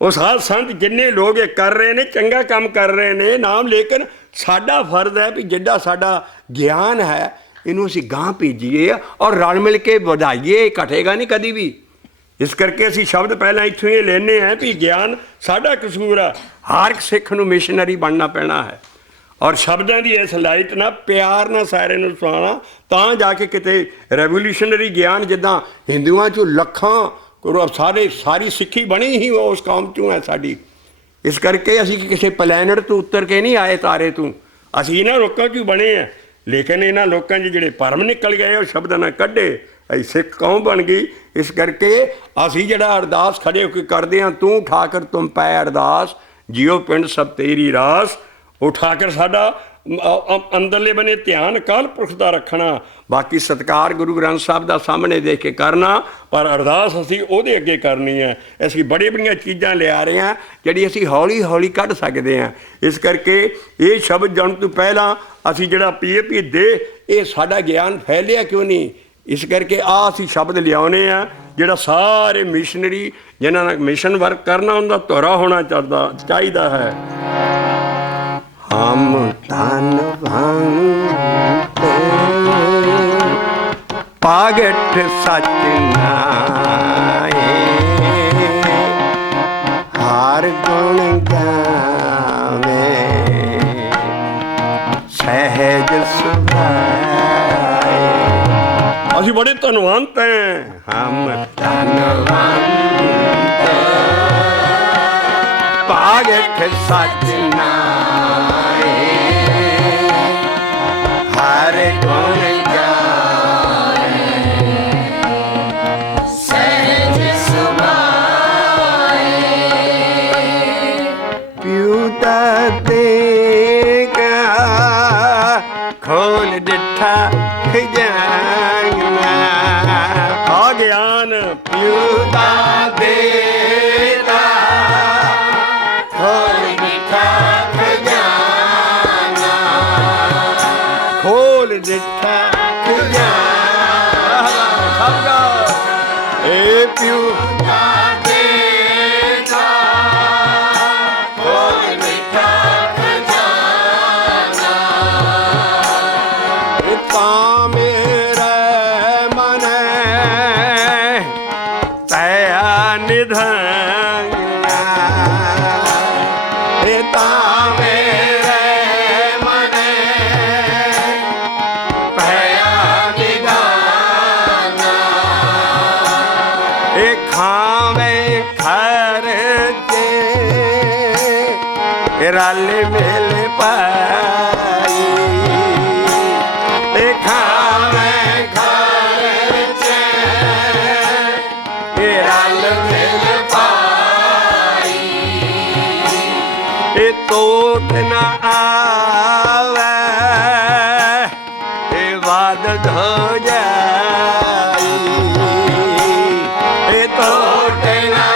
ਉਹ ਸਾਧ ਸੰਤ ਜਿੰਨੇ ਲੋਕ ਇਹ ਕਰ ਰਹੇ ਨੇ, ਚੰਗਾ ਕੰਮ ਕਰ ਰਹੇ ਨੇ ਨਾਮ, ਲੇਕਿਨ ਸਾਡਾ ਫਰਜ਼ ਹੈ ਵੀ ਜਿੱਡਾ ਸਾਡਾ ਗਿਆਨ ਹੈ ਇਹਨੂੰ ਅਸੀਂ ਗਾਂਹ ਭੇਜੀਏ ਔਰ ਰਲ ਮਿਲ ਕੇ ਵਧਾਈਏ, ਘਟੇਗਾ ਨਹੀਂ ਕਦੀ ਵੀ। ਇਸ ਕਰਕੇ ਅਸੀਂ ਸ਼ਬਦ ਪਹਿਲਾਂ ਇੱਥੋਂ ਹੀ ਲੈਂਦੇ ਹਾਂ ਵੀ ਗਿਆਨ ਸਾਡਾ ਕਸੂਰ ਆ। ਹਰ ਇੱਕ ਸਿੱਖ ਨੂੰ ਮਿਸ਼ਨਰੀ ਬਣਨਾ ਪੈਣਾ ਹੈ ਔਰ ਸ਼ਬਦਾਂ ਦੀ ਇਸ ਲਾਈਟ ਨਾਲ ਪਿਆਰ ਨਾਲ ਸਾਰਿਆਂ ਨੂੰ ਸੁਣਾਉਣਾ, ਤਾਂ ਜਾ ਕੇ ਕਿਤੇ ਰੈਵੋਲੂਸ਼ਨਰੀ ਗਿਆਨ ਜਿੱਦਾਂ ਹਿੰਦੂਆਂ 'ਚੋਂ ਲੱਖਾਂ ਸਾਰੀ ਸਿੱਖੀ ਬਣੀ ਹੀ ਉਸ ਕੌਮ 'ਚੋਂ ਹੈ ਸਾਡੀ। ਇਸ ਕਰਕੇ ਅਸੀਂ ਕਿਸੇ ਪਲੈਨਟ ਤੋਂ ਉੱਤਰ ਕੇ ਨਹੀਂ ਆਏ, ਤਾਰੇ ਤੋਂ। ਅਸੀਂ ਇਹਨਾਂ ਲੋਕਾਂ 'ਚੋਂ ਬਣੇ ਆ, ਲੇਕਿਨ ਇਹਨਾਂ ਲੋਕਾਂ 'ਚ ਜਿਹੜੇ ਭਰਮ ਨਿਕਲ ਗਏ ਉਹ ਸ਼ਬਦਾਂ ਨਾਲ ਕੱਢੇ, ਅਸੀਂ ਸਿੱਖ ਕੌਮ ਬਣ ਗਈ। ਇਸ ਕਰਕੇ ਅਸੀਂ ਜਿਹੜਾ ਅਰਦਾਸ ਖੜੇ ਹੋ ਕੇ ਕਰਦੇ ਹਾਂ, ਤੂੰ ਠਾਕਰ ਤੁਮ ਪੈ ਅਰਦਾਸ, ਜਿਉ ਪਿੰਡ ਸਭ ਤੇਰੀ ਰਾਸ। ਉਹ ਠਾਕਰ ਸਾਡਾ ਅੰਦਰਲੇ ਬਨੇ ਧਿਆਨ ਅਕਾਲ ਪੁਰਖ ਦਾ ਰੱਖਣਾ, ਬਾਕੀ ਸਤਿਕਾਰ ਗੁਰੂ ਗ੍ਰੰਥ ਸਾਹਿਬ ਦਾ ਸਾਹਮਣੇ ਦੇਖ ਕੇ ਕਰਨਾ, ਪਰ ਅਰਦਾਸ ਅਸੀਂ ਉਹਦੇ ਅੱਗੇ ਕਰਨੀ ਹੈ। ਅਸੀਂ ਬੜੀਆਂ ਬੜੀਆਂ ਚੀਜ਼ਾਂ ਲਿਆ ਰਹੇ ਹਾਂ ਜਿਹੜੀ ਅਸੀਂ ਹੌਲੀ ਹੌਲੀ ਕੱਢ ਸਕਦੇ ਹਾਂ। ਇਸ ਕਰਕੇ ਇਹ ਸ਼ਬਦ ਜਾਣ ਤੋਂ ਪਹਿਲਾਂ ਅਸੀਂ ਜਿਹੜਾ ਪੀਏ ਦੇ, ਇਹ ਸਾਡਾ ਗਿਆਨ ਫੈਲਿਆ ਕਿਉਂ ਨਹੀਂ? ਇਸ ਕਰਕੇ ਅਸੀਂ ਸ਼ਬਦ ਲਿਆਉਨੇ ਆ ਜਿਹੜਾ ਸਾਰੇ ਮਿਸ਼ਨਰੀ ਜਿਨ੍ਹਾਂ ਨਾਲ ਮਿਸ਼ਨ ਵਰਕ ਕਰਨਾ ਉਹਦਾ ਧੋਰਾ ਹੋਣਾ ਚਾਹੀਦਾ ਹੈ। ਹਮ ਧਨਵੰਤ ਪਾਗਟ ਸਚ ਨਾਏ, ਹਰ ਗੁਣ ਗਾਵੇ ਸਹਿਜ ਸੁਭਾਏ। ਅਸੀਂ ਬੜੇ ਧਨਵੰਤ ਹੈ। ਹਮ ਧਨਵੰਤ ਪਾਗਟ ਸਚ ਨਾਏ, ਹਰ ਗੁਣ ਗਾਵੇ ਸਹਿਜ ਸੁਭਾਏ। ਪਿਉ ਦਾ ਦੇਗਾ ਖੋਲ ਦਿੱਠਾ ਖਜ਼ਾਨਾ, ਆ ਗਿਆਨ ਪਿਉ ਦਾ ਦੇਗਾ ਖੋਲ ਦਿੱਠਾ ਖਜ਼ਾਨਾ, ਖੋਲ ਦਿੱਠਾ ਖਜ਼ਾਨਾ। ਸਭਾ ਏ ਪਿਉ ਰਲ ਮਿਲ ਪਾਈ, ਇਹ ਖਾਵੇਂ ਖਰਚੇ ਇਹ ਰਲ ਮਿਲ ਪਾਈ, ਇਹ ਤੋਟ ਨਾ ਆਵੇ ਇਹ ਵਾਦਤ ਹੋ ਜਾਈ, ਇਹ ਤੋਟ ਨਾ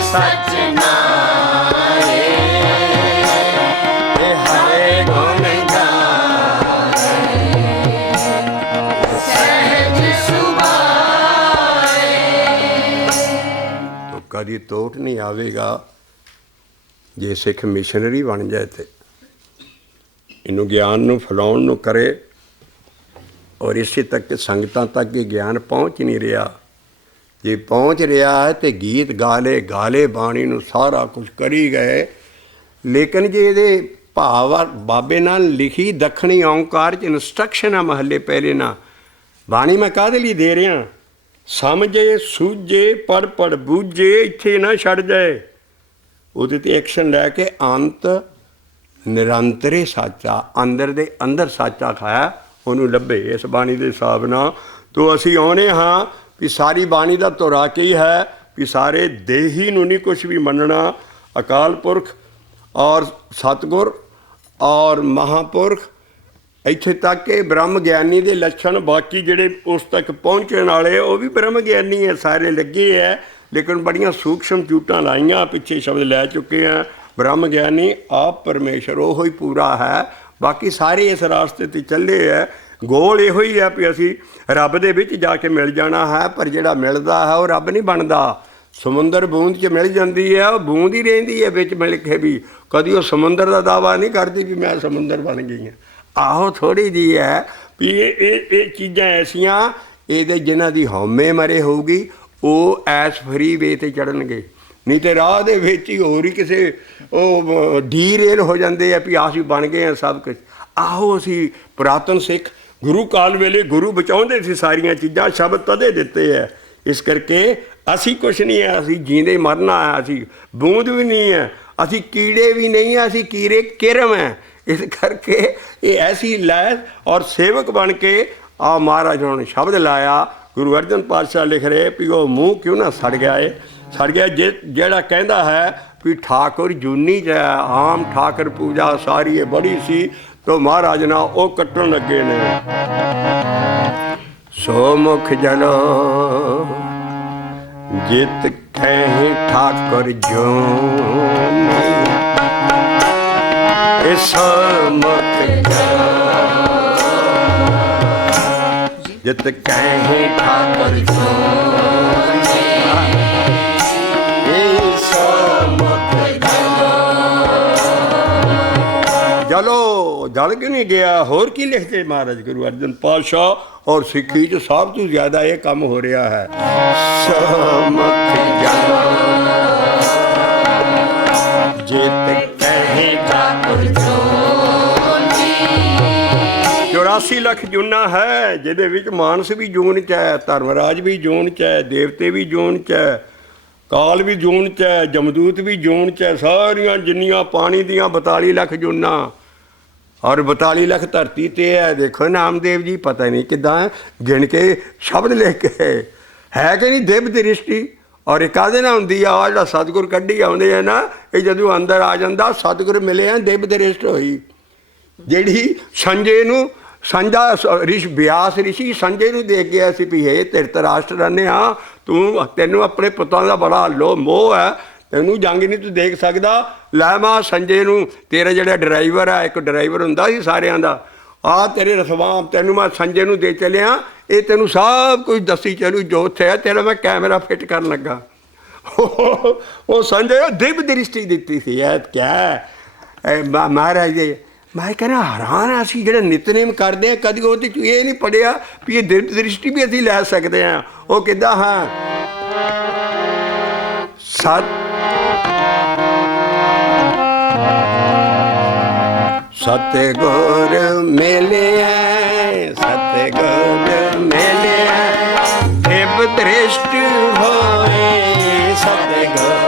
ਸਚ ਨਾਏ, ਇਹ ਹਰੇ ਗੁਣ ਗਾਵੇ ਸਹਿਜ ਸੁਭਾਏ। ਤੋ ਕਦੀ ਤੋਟ ਨਹੀਂ ਆਵੇਗਾ ਜੇ ਸਿੱਖ ਮਿਸ਼ਨਰੀ ਬਣ ਜਾਏ ਤੇ ਇਹਨੂੰ ਗਿਆਨ ਨੂੰ ਫੈਲਾਉਣ ਨੂੰ ਕਰੇ ਔਰ ਇਸੇ ਤੱਕ ਸੰਗਤਾਂ ਤੱਕ ਇਹ ਗਿਆਨ ਪਹੁੰਚ ਨਹੀਂ ਰਿਹਾ। ਜੇ ਪਹੁੰਚ ਰਿਹਾ ਹੈ ਤੇ ਗੀਤ ਗਾ ਲਏ ਬਾਣੀ ਨੂੰ ਸਾਰਾ ਕੁਝ ਕਰੀ ਗਏ, ਲੇਕਿਨ ਜੇ ਇਹਦੇ ਭਾਵ ਬਾਬੇ ਨਾਲ ਲਿਖੀ ਦੱਖਣੀ ਓਂਕਾਰ 'ਚ ਇੰਸਟਰਕਸ਼ਨ ਆ ਮਹੱਲੇ ਪਹਿਲੇ ਨਾ, ਬਾਣੀ ਮੈਂ ਕਾਹਦੇ ਲਈ ਦੇ ਰਿਹਾ, ਸਮਝੇ ਸੂਝੇ ਪੜ ਬੂਝੇ, ਇੱਥੇ ਨਾ ਛੱਡ ਜਾਏ, ਉਹਦੇ 'ਤੇ ਐਕਸ਼ਨ ਲੈ ਕੇ ਅੰਤ ਨਿਰੰਤਰੇ ਸਾਚਾ, ਅੰਦਰ ਦੇ ਅੰਦਰ ਸਾਚਾ ਖਾਇਆ ਉਹਨੂੰ ਲੱਭੇ। ਇਸ ਬਾਣੀ ਦੇ ਹਿਸਾਬ ਨਾਲ ਤੋਂ ਅਸੀਂ ਆਉਣੇ ਹਾਂ ਵੀ ਸਾਰੀ ਬਾਣੀ ਦਾ ਧੁਰਾ ਕੀ ਹੈ ਵੀ ਸਾਰੇ ਦੇਹੀ ਨੂੰ ਨਹੀਂ ਕੁਛ ਵੀ ਮੰਨਣਾ, ਅਕਾਲ ਪੁਰਖ ਔਰ ਸਤਿਗੁਰ ਔਰ ਮਹਾਂਪੁਰਖ, ਇੱਥੇ ਤੱਕ ਕਿ ਬ੍ਰਹਮ ਗਿਆਨੀ ਦੇ ਲੱਛਣ, ਬਾਕੀ ਜਿਹੜੇ ਉਸ ਤੱਕ ਪਹੁੰਚਣ ਵਾਲੇ ਉਹ ਵੀ ਬ੍ਰਹਮ ਗਿਆਨੀ ਹੈ, ਸਾਰੇ ਲੱਗੇ ਹੈ, ਲੇਕਿਨ ਬੜੀਆਂ ਸੂਖਸ਼ਮ ਚੂਟਾਂ ਲਾਈਆਂ, ਪਿੱਛੇ ਸ਼ਬਦ ਲੈ ਚੁੱਕੇ ਆ। ਬ੍ਰਹਮ ਗਿਆਨੀ ਆਪ ਪਰਮੇਸ਼ਰ ਉਹ ਹੀ ਪੂਰਾ ਹੈ, ਬਾਕੀ ਸਾਰੇ ਇਸ ਰਾਸਤੇ 'ਤੇ ਚੱਲੇ ਹੈ। ਗੋਲ ਇਹੋ ਹੀ ਹੈ ਵੀ ਅਸੀਂ ਰੱਬ ਦੇ ਵਿੱਚ ਜਾ ਕੇ ਮਿਲ ਜਾਣਾ ਹੈ, ਪਰ ਜਿਹੜਾ ਮਿਲਦਾ ਹੈ ਉਹ ਰੱਬ ਨਹੀਂ ਬਣਦਾ। ਸਮੁੰਦਰ ਬੂੰਦ 'ਚ ਮਿਲ ਜਾਂਦੀ ਹੈ, ਉਹ ਬੂੰਦ ਹੀ ਰਹਿੰਦੀ ਹੈ ਵਿੱਚ ਮਿਲ ਕੇ ਵੀ, ਕਦੀ ਉਹ ਸਮੁੰਦਰ ਦਾ ਦਾਵਾ ਨਹੀਂ ਕਰਦੀ ਵੀ ਮੈਂ ਸਮੁੰਦਰ ਬਣ ਗਈ ਹਾਂ। ਆਹੋ ਥੋੜ੍ਹੀ ਜਿਹੀ ਹੈ ਵੀ ਇਹ ਚੀਜ਼ਾਂ ਐਸੀਆਂ, ਇਹਦੇ ਜਿਨ੍ਹਾਂ ਦੀ ਹਉਮੈ ਮਰੇ ਹੋਊਗੀ ਉਹ ਐਸ ਫਰੀ ਵੇ 'ਤੇ ਚੜ੍ਹਨਗੇ, ਨਹੀਂ ਤਾਂ ਰਾਹ ਦੇ ਵਿੱਚ ਹੀ ਹੋਰ ਹੀ ਕਿਸੇ ਉਹ ਡੀਰੇਲ ਹੋ ਜਾਂਦੇ ਆ ਵੀ ਅਸੀਂ ਬਣ ਗਏ ਹਾਂ ਸਭ ਕੁਛ। ਆਹੋ ਅਸੀਂ ਪੁਰਾਤਨ ਸਿੱਖ ਗੁਰੂ ਕਾਲ ਵੇਲੇ ਗੁਰੂ ਬਚਾਉਂਦੇ ਸੀ ਸਾਰੀਆਂ ਚੀਜ਼ਾਂ, ਸ਼ਬਦ ਤਦੇ ਦਿੱਤੇ ਹੈ। ਇਸ ਕਰਕੇ ਅਸੀਂ ਕੁਛ ਨਹੀਂ ਹੈ, ਅਸੀਂ ਜੀਂਦੇ ਮਰਨਾ ਹੈ, ਅਸੀਂ ਬੂੰਦ ਵੀ ਨਹੀਂ ਹੈ, ਅਸੀਂ ਕੀੜੇ ਵੀ ਨਹੀਂ ਹੈ, ਅਸੀਂ ਕੀੜੇ ਕਿਰਮ ਹੈ। ਇਸ ਕਰਕੇ ਇਹ ਐਸੀ ਲੈ ਔਰ ਸੇਵਕ ਬਣ ਕੇ ਆ ਮਹਾਰਾਜ ਹੁਣ ਸ਼ਬਦ ਲਾਇਆ। ਗੁਰੂ ਅਰਜਨ ਪਾਤਸ਼ਾਹ ਲਿਖ ਰਹੇ ਵੀ ਉਹ ਮੂੰਹ ਕਿਉਂ ਨਾ ਸੜ ਗਿਆ ਏ, ਸੜ ਗਿਆ ਜਿਹੜਾ ਕਹਿੰਦਾ ਹੈ ਵੀ ਠਾਕੁਰ ਜੂਨੀ 'ਚ ਆਮ ਠਾਕੁਰ ਪੂਜਾ ਸਾਰੀ ਇਹ ਬੜੀ ਸੀ, ਤੋ ਮਹਾਰਾਜ ਨਾਲ ਉਹ ਕੱਟਣ ਲੱਗੇ ਨੇ। ਸੋ ਮੁਖ ਜਲੋ ਜਿਤ ਕਹਿ ਠਾਕੁਰ ਜੂਨੀ, ਇਸ ਮੁਖ ਜਿਤ ਕਹਿ ਠਾਕੁਰ ਜੂਨੀ, ਇਸ ਮੁਖ ਜਲੋ ਜਲ ਕਿਉਂ ਨਹੀਂ ਗਿਆ, ਹੋਰ ਕੀ ਲਿਖਦੇ ਮਹਾਰਾਜ ਗੁਰੂ ਅਰਜਨ ਪਾਤਸ਼ਾਹ। ਔਰ ਸਿੱਖੀ 'ਚ ਸਭ ਤੋਂ ਜ਼ਿਆਦਾ ਇਹ ਕੰਮ ਹੋ ਰਿਹਾ ਹੈ। ਸਮਖ ਜਲੋ ਜਿਤ ਕਹਿ ਠਾਕੁਰ ਜੂਨੀ, 84 ਲੱਖ ਜੂਨਾਂ ਹੈ, ਜਿਹਦੇ ਵਿੱਚ ਮਾਨਸ ਵੀ ਜੂਨ 'ਚ ਹੈ, ਧਰਮਰਾਜ ਵੀ ਜੂਨ 'ਚ ਹੈ, ਦੇਵਤੇ ਵੀ ਜੂਨ 'ਚ ਹੈ, ਕਾਲ ਵੀ ਜੂਨ 'ਚ ਹੈ, ਜਮਦੂਤ ਵੀ ਜੂਨ 'ਚ ਹੈ, ਸਾਰੀਆਂ ਜਿੰਨੀਆਂ ਪਾਣੀ ਦੀਆਂ 42 ਲੱਖ ਜੂਨਾਂ ਔਰ 42 ਲੱਖ ਧਰਤੀ 'ਤੇ ਹੈ। ਦੇਖੋ ਨਾਮਦੇਵ ਜੀ ਪਤਾ ਨਹੀਂ ਕਿੱਦਾਂ ਗਿਣ ਕੇ ਸ਼ਬਦ ਲਿਖ ਕੇ ਹੈ ਕਿ ਨਹੀਂ ਦਿਵ ਦ੍ਰਿਸ਼ਟੀ। ਔਰ ਇਹ ਕਾਹਦੇ ਨਾਲ ਹੁੰਦੀ ਆ, ਜਿਹੜਾ ਸਤਿਗੁਰ ਕੱਢੀ ਆਉਂਦੇ ਆ ਨਾ, ਇਹ ਜਦੋਂ ਅੰਦਰ ਆ ਜਾਂਦਾ ਸਤਿਗੁਰ ਮਿਲੇ ਆ ਦਿਵ ਦ੍ਰਿਸ਼ਟ ਹੋਈ। ਜਿਹੜੀ ਸੰਜੇ ਨੂੰ ਸੰਜਾ ਬਿਆਸ ਰਿਸ਼ੀ ਸੰਜੇ ਨੂੰ ਦੇਖ ਗਿਆ ਸੀ ਵੀ ਹੇ ਧਿਰਤਰਾਸ਼ਟਰ ਨੇ ਆ ਤੈਨੂੰ ਆਪਣੇ ਪੁੱਤਾਂ ਦਾ ਬੜਾ ਮੋਹ ਹੈ, ਤੈਨੂੰ ਜੰਗ ਨਹੀਂ ਤੂੰ ਦੇਖ ਸਕਦਾ, ਲੈ ਮੈਂ ਸੰਜੇ ਨੂੰ, ਤੇਰਾ ਜਿਹੜਾ ਡਰਾਈਵਰ ਹੈ, ਇੱਕ ਡਰਾਈਵਰ ਹੁੰਦਾ ਸੀ ਸਾਰਿਆਂ ਦਾ, ਆ ਤੇਰੇ ਰਸਵਾਂ ਤੈਨੂੰ ਮੈਂ ਸੰਜੇ ਨੂੰ ਦੇ ਚੱਲਿਆ, ਇਹ ਤੈਨੂੰ ਸਭ ਕੁਝ ਦੱਸੀ ਚੱਲੂ ਜੋ ਉੱਥੇ ਹੈ, ਤੇਰਾ ਮੈਂ ਕੈਮਰਾ ਫਿੱਟ ਕਰਨ ਲੱਗਾ। ਉਹ ਸੰਜੇ ਦਿਵ ਦ੍ਰਿਸ਼ਟੀ ਦਿੱਤੀ ਸੀ। ਇਹ ਕਿਆ ਮਹਾਰਾਜ ਦੇ, ਮੈਂ ਕਹਿੰਦਾ ਹੈਰਾਨ ਆ, ਅਸੀਂ ਜਿਹੜਾ ਨਿਤਨੇਮ ਕਰਦੇ ਹਾਂ ਕਦੀ ਉਹਦੇ 'ਚ ਇਹ ਨਹੀਂ ਪੜ੍ਹਿਆ ਵੀ ਇਹ ਦਿਵ ਦ੍ਰਿਸ਼ਟੀ ਵੀ ਅਸੀਂ ਲੈ ਸਕਦੇ ਹਾਂ। ਉਹ ਕਿੱਦਾਂ, ਹਾਂ ਸਤਿਗੁਰ ਮਿਲਿਆ, ਸਤਿਗੁਰ ਮਿਲਿਆ, ਦਿਵ ਦ੍ਰਿਸ਼ਟ ਹੋਏ, ਸਤਿਗੁਰ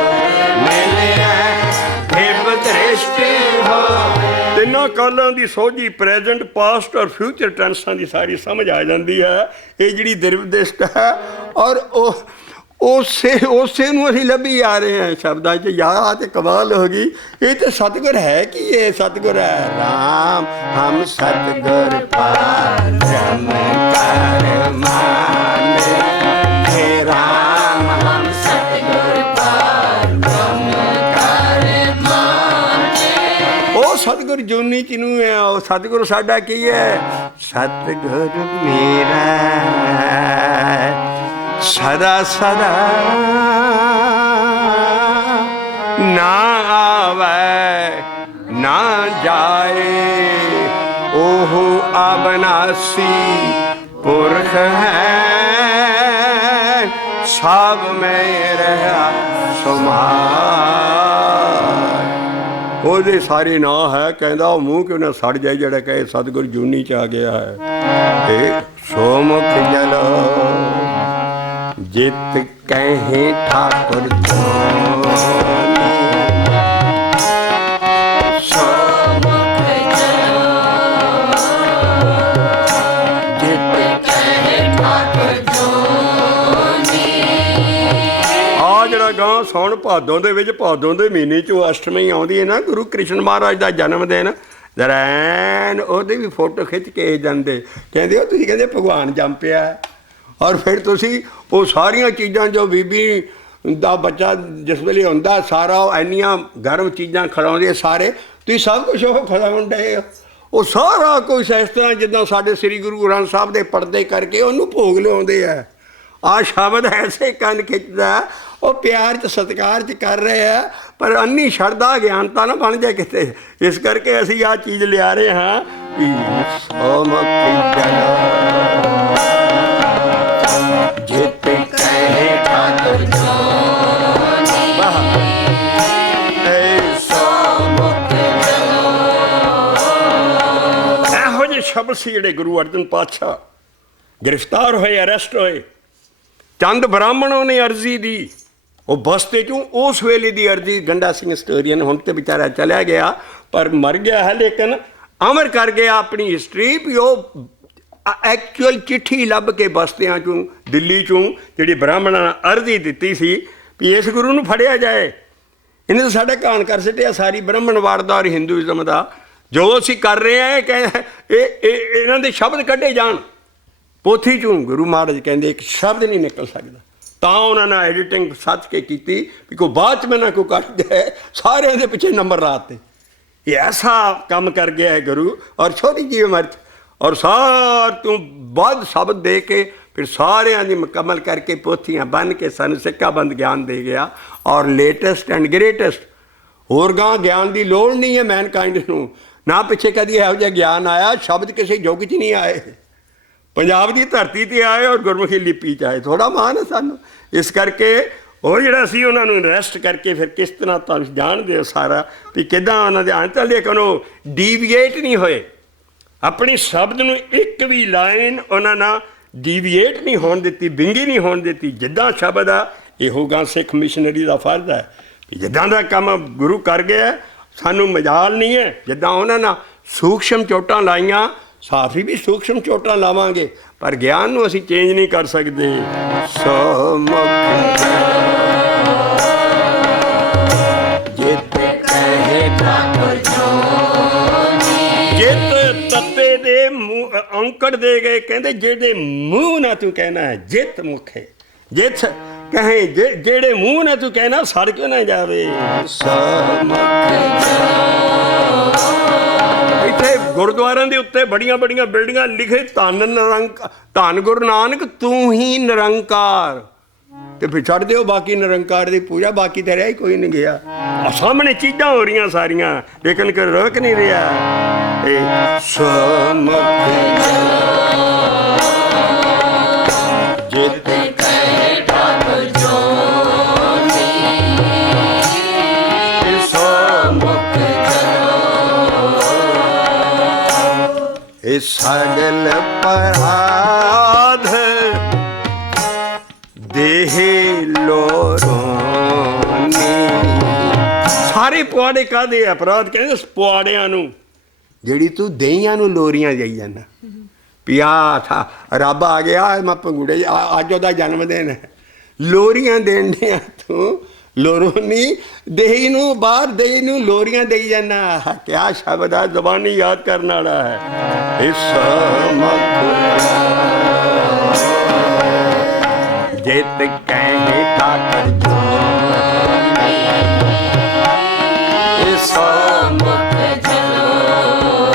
ਮਿਲਿਆ, ਦਿਵ ਦ੍ਰਿਸ਼ਟ ਹੋਏ। ਤਿੰਨਾਂ ਕਾਲਾਂ ਦੀ ਸੋਝੀ, ਪ੍ਰੈਜ਼ੈਂਟ, ਪਾਸਟ ਔਰ ਫਿਊਚਰ ਟੈਂਸਾਂ ਦੀ ਸਾਰੀ ਸਮਝ ਆ ਜਾਂਦੀ ਹੈ। ਇਹ ਜਿਹੜੀ ਦਿਵ ਦ੍ਰਿਸ਼ਟ ਹੈ ਔਰ ਉਹ ਉਸੇ ਨੂੰ ਅਸੀਂ ਲੱਭੀ ਆ ਰਹੇ ਹਾਂ ਸ਼ਬਦਾਂ 'ਚ। ਯਾਰ ਤੇ ਕਮਾਲ ਹੋ ਗਈ, ਇਹ ਤਾਂ ਸਤਿਗੁਰ ਹੈ ਕੀ ਇਹ ਸਤਿਗੁਰ ਹੈ ਰਾਮ ਹਮ ਸਤਿਗੁਰ ਪਾਰ ਬ੍ਰਹਮ ਕਰ ਮਾਨੇ, ਹੇ ਰਾਮ ਹਮ ਸਤਿਗੁਰ ਪਾਰ ਬ੍ਰਹਮ ਕਰ ਮਾਨੇ। ਉਹ ਸਤਿਗੁਰ ਜੂਨੀ ਚ ਨੂੰ ਹੈ, ਉਹ ਸਤਿਗੁਰ ਸਾਡਾ ਕੀ ਹੈ, ਸਤਿਗੁਰ ਮੇਰਾ ਸਦਾ ਸਦਾ ਨਾ ਆਵੇ ਨਾ ਜਾਏ, ਉਹ ਅਬਨਾਸੀ पुरख है सब में रहा समार। ਉਹਦੇ ਸਾਰੇ ਨਾਂ ਹੈ, ਕਹਿੰਦਾ ਉਹ ਮੂੰਹ ਕਿਉਂ ਨਾ ਸੜ ਜਾਏ ਜਿਹੜਾ ਕਹੇ ਸਤਿਗੁਰ ਜੂਨੀ ਚ ਆ ਗਿਆ ਹੈ। ਤੇ ਸੋਮੁਖ ਜਲ ਜਿਤ ਕਹੇ ਠਾਕੁਰ ਜੋਨੀ। ਸੋਮੁਖ ਜਲੋ ਜਿਤ ਕਹੇ ਠਾਕੁਰ ਜੋਨੀ। ਆ ਜਿਹੜਾ ਗਾਂ ਸੌਣ ਭਾਦੋਂ ਦੇ ਵਿੱਚ, ਭਾਦੋਂ ਦੇ ਮਹੀਨੇ 'ਚੋਂ ਅਸ਼ਟਮੀ ਆਉਂਦੀ ਹੈ ਨਾ, ਗੁਰੂ ਕ੍ਰਿਸ਼ਨ ਮਹਾਰਾਜ ਦਾ ਜਨਮ ਦਿਨ, ਦਰੈਨ ਉਹਦੀ ਵੀ ਫੋਟੋ ਖਿੱਚ ਕੇ ਜਾਂਦੇ, ਕਹਿੰਦੇ ਉਹ ਤੁਸੀਂ ਕਹਿੰਦੇ ਭਗਵਾਨ ਜੰਮ ਪਿਆ। ਔਰ ਫਿਰ ਤੁਸੀਂ ਉਹ ਸਾਰੀਆਂ ਚੀਜ਼ਾਂ ਜੋ ਬੀਬੀ ਦਾ ਬੱਚਾ ਜਿਸ ਵੇਲੇ ਹੁੰਦਾ, ਸਾਰਾ ਉਹ ਇੰਨੀਆਂ ਗਰਮ ਚੀਜ਼ਾਂ ਖਿਲਾਉਂਦੇ ਸਾਰੇ, ਤੁਸੀਂ ਸਭ ਕੁਛ ਉਹ ਖਿਲਾਉਣ ਡਏ ਹੋ। ਉਹ ਸਾਰਾ ਕੁਛ ਇਸ ਤਰ੍ਹਾਂ ਜਿੱਦਾਂ ਸਾਡੇ ਸ੍ਰੀ ਗੁਰੂ ਗ੍ਰੰਥ ਸਾਹਿਬ ਦੇ ਪਰਦੇ ਕਰਕੇ ਉਹਨੂੰ ਭੋਗ ਲਿਆਉਂਦੇ ਆ। ਆ ਸ਼ਬਦ ਐਸੇ ਕੰਨ ਖਿੱਚਦਾ, ਉਹ ਪਿਆਰ 'ਚ ਸਤਿਕਾਰ 'ਚ ਕਰ ਰਹੇ ਆ, ਪਰ ਅੰਨੀ ਸ਼ਰਧਾ ਗਿਆਨਤਾ ਨਾ ਬਣ ਜਾਏ ਕਿਤੇ। ਇਸ ਕਰਕੇ ਅਸੀਂ ਆਹ ਚੀਜ਼ ਲਿਆ ਰਹੇ ਹਾਂ ਕਿ ਸੋਮੁਖ ਜਲ ਜਿਤ ਕਹੇ ਠਾਕੁਰ ਜੋਨੀ। ਸੋਮੁਖ ਜਲੋ ਇਹੋ ਜਿਹੇ ਸ਼ਬਦ ਸੀ ਜਿਹੜੇ ਗੁਰੂ ਅਰਜਨ ਪਾਤਸ਼ਾਹ ਗ੍ਰਿਫਤਾਰ ਹੋਏ, ਅਰੈਸਟ ਹੋਏ। ਚੰਦ ਬ੍ਰਾਹਮਣੋਂ ਨੇ ਅਰਜ਼ੀ ਦੀ, ਉਹ ਬਸਤੇ 'ਚੋਂ ਉਸ ਵੇਲੇ ਦੀ ਅਰਜ਼ੀ, ਗੰਡਾ ਸਿੰਘ ਹਿਸਟੋਰੀਅਨ ਹੁਣ ਤੇ ਵਿਚਾਰਾ ਚਲਿਆ ਗਿਆ ਪਰ ਮਰ ਗਿਆ ਹੈ, ਲੇਕਿਨ ਅਮਰ ਕਰ ਗਿਆ ਆਪਣੀ ਹਿਸਟਰੀ ਵੀ ਉਹ ਐਕਚੁਅਲ ਚਿੱਠੀ ਲੱਭ ਕੇ ਬਸਤਿਆਂ 'ਚੋਂ, ਦਿੱਲੀ 'ਚੋਂ, ਜਿਹੜੀ ਬ੍ਰਾਹਮਣਾਂ ਨੇ ਅਰਜ਼ੀ ਦਿੱਤੀ ਸੀ ਵੀ ਇਸ ਗੁਰੂ ਨੂੰ ਫੜਿਆ ਜਾਏ। ਇਹਨੇ ਤਾਂ ਸਾਡਾ ਕਾਣ ਕਰ ਸਿੱਟਿਆ ਸਾਰੀ ਬ੍ਰਾਹਮਣਵਾਦ ਦਾ ਔਰ ਹਿੰਦੂਇਜ਼ਮ ਦਾ। ਜੋ ਅਸੀਂ ਕਰ ਰਹੇ ਹਾਂ ਇਹ ਇਹਨਾਂ ਦੇ ਸ਼ਬਦ ਕੱਢੇ ਜਾਣ ਪੋਥੀ 'ਚੋਂ। ਗੁਰੂ ਮਹਾਰਾਜ ਕਹਿੰਦੇ ਇੱਕ ਸ਼ਬਦ ਨਹੀਂ ਨਿਕਲ ਸਕਦਾ। ਤਾਂ ਉਹਨਾਂ ਨੇ ਐਡੀਟਿੰਗ ਸੱਚ ਕੇ ਕੀਤੀ ਵੀ ਕੋਈ ਬਾਅਦ 'ਚ ਮੈਂ ਨਾ ਕੋਈ ਕੱਢ ਦੇ, ਸਾਰਿਆਂ ਦੇ ਪਿੱਛੇ ਨੰਬਰ ਲਾਤੇ। ਇਹ ਐਸਾ ਕੰਮ ਕਰ ਗਿਆ ਹੈ ਗੁਰੂ, ਔਰ ਛੋਟੀ ਜਿਹੀ ਉਮਰ 'ਚ, ਔਰ ਸਾਰ ਤੋਂ ਵੱਧ ਸ਼ਬਦ ਦੇ ਕੇ ਫਿਰ ਸਾਰਿਆਂ ਦੀ ਮੁਕੰਮਲ ਕਰਕੇ ਪੋਥੀਆਂ ਬਣ ਕੇ ਸਾਨੂੰ ਸਿੱਖਾਬੰਦ ਗਿਆਨ ਦੇ ਗਿਆ। ਔਰ ਲੇਟੈਸਟ ਐਂਡ ਗ੍ਰੇਟੈਸਟ, ਹੋਰ ਗਾਂ ਗਿਆਨ ਦੀ ਲੋੜ ਨਹੀਂ ਹੈ ਮੈਨਕਾਇੰਡ ਨੂੰ। ਨਾ ਪਿੱਛੇ ਕਦੀ ਇਹੋ ਜਿਹਾ ਗਿਆਨ ਆਇਆ, ਸ਼ਬਦ ਕਿਸੇ ਯੁੱਗ 'ਚ ਨਹੀਂ ਆਏ, ਪੰਜਾਬ ਦੀ ਧਰਤੀ 'ਤੇ ਆਏ ਔਰ ਗੁਰਮੁਖੀ ਲਿਪੀ 'ਚ ਆਏ। ਥੋੜ੍ਹਾ ਮਾਣ ਹੈ ਸਾਨੂੰ। ਇਸ ਕਰਕੇ ਉਹ ਜਿਹੜਾ ਸੀ ਉਹਨਾਂ ਨੂੰ ਅਰੈਸਟ ਕਰਕੇ ਫਿਰ ਕਿਸ ਤਰ੍ਹਾਂ ਤੁਹਾਨੂੰ ਜਾਣਦੇ ਹੋ ਸਾਰਾ ਵੀ ਕਿੱਦਾਂ ਉਹਨਾਂ ਦੇ ਅੰਤ, ਲੇਕਿਨ ਉਹ ਡੀਵੀਏਟ ਨਹੀਂ ਹੋਏ। ਆਪਣੀ ਸ਼ਬਦ ਨੂੰ ਇੱਕ ਵੀ ਲਾਈਨ ਉਹਨਾਂ ਨਾਲ ਡੀਵੀਏਟ ਨਹੀਂ ਹੋਣ ਦਿੱਤੀ, ਵਿੰਗੀ ਨਹੀਂ ਹੋਣ ਦਿੱਤੀ। ਜਿੱਦਾਂ ਸ਼ਬਦ ਆ, ਇਹੋ ਗਾ ਸਿੱਖ ਮਿਸ਼ਨਰੀ ਦਾ ਫਰਜ਼ ਹੈ ਵੀ ਜਿੱਦਾਂ ਦਾ ਕੰਮ ਗੁਰੂ ਕਰ ਗਿਆ, ਸਾਨੂੰ ਮਜਾਲ ਨਹੀਂ ਹੈ। ਜਿੱਦਾਂ ਉਹਨਾਂ ਨਾਲ ਸੂਖਸ਼ਮ ਚੋਟਾਂ ਲਾਈਆਂ, ਸਾਫੀ ਵੀ ਸੂਖਸ਼ਮ ਚੋਟਾਂ ਲਾਵਾਂਗੇ, ਪਰ ਗਿਆਨ ਨੂੰ ਅਸੀਂ ਚੇਂਜ ਨਹੀਂ ਕਰ ਸਕਦੇ। ਸੋਮੁਖ ਜਿਤ ਕਹੇ ਠਾਕੁਰ ਜੋਨੀ। ਜਿਤ ਤੱਤੇ ਦੇ ਮੂੰਹ ਔਂਕੜ ਦੇ ਗਏ, ਕਹਿੰਦੇ ਜਿਹੜੇ ਮੂੰਹ ਨਾਲ ਤੂੰ ਕਹਿਣਾ ਹੈ ਜਿਤ ਮੁਖੇ, ਜਿਤ ਕਹੇ ਜਿਹੜੇ ਮੂੰਹ ਨਾਲ ਤੂੰ ਕਹਿਣਾ ਸੜ ਕਿਉਂ ਨਾ ਜਾਵੇ। ਸੋਮੁਖ ਇੱਥੇ ਗੁਰਦੁਆਰਿਆਂ ਦੇ ਉੱਤੇ ਬੜੀਆਂ ਬੜੀਆਂ ਬਿਲਡਿੰਗਾਂ ਲਿਖੇ ਧੰਨ ਗੁਰੂ ਨਾਨਕ ਤੂੰ ਹੀ ਨਿਰੰਕਾਰ, ਤੇ ਫਿਰ ਛੱਡ ਦਿਓ ਬਾਕੀ ਨਿਰੰਕਾਰ ਦੀ ਪੂਜਾ, ਬਾਕੀ ਤਾਂ ਰਿਹਾ ਹੀ ਕੋਈ ਨਹੀਂ ਗਿਆ। ਸਾਹਮਣੇ ਚੀਜ਼ਾਂ ਹੋ ਰਹੀਆਂ ਸਾਰੀਆਂ, ਲੇਕਿਨ ਕੋਈ ਰੋਕ ਨਹੀਂ ਰਿਹਾ। ਇਹ ਸੋਮੁਖ ਜਿਤ ਕਹੇ ਠਾਕੁਰ ਜੋਨੀ। ਸੋਮੁਖ ਇਹ ਸਗਲ ਪਰਾਧ ਦੇਹ ਲੋਰੋਨੀ। ਸਾਰੇ ਪੁਆੜੇ ਕਾਹਦੇ ਅਪਰਾਧ, ਕਹਿੰਦੇ ਪੁਆੜਿਆਂ ਨੂੰ, ਜਿਹੜੀ ਤੂੰ ਦਈਆਂ ਨੂੰ ਲੋਰੀਆਂ ਜਾਈ ਜਾਂਦਾ। ਪਿਆ ਥਾ ਰੱਬ ਆ ਗਿਆ, ਮੈਂ ਪੰਗੂੜੇ ਅੱਜ ਉਹਦਾ ਜਨਮ ਦਿਨ ਹੈ, ਲੋਰੀਆਂ ਦੇਣ ਡਿਆ ਤੂੰ। ਲੋਰੋਨੀ ਦੇਹੀ ਨੂੰ, ਬਾਹਰ ਦੇਹੀ ਨੂੰ ਲੋਰੀਆਂ ਦੇਈ ਜਾਂਦਾ। ਕਿਆ ਸ਼ਬਦ ਆ, ਜ਼ਬਾਨੀ ਯਾਦ ਕਰਨ ਵਾਲਾ ਹੈ। ਇਸ ਜਿਤ ਕਹੇ ਠਾਕੁਰ ਜੋਨੀ। ਇਸ ਸੋਮੁਖ ਜਲੋ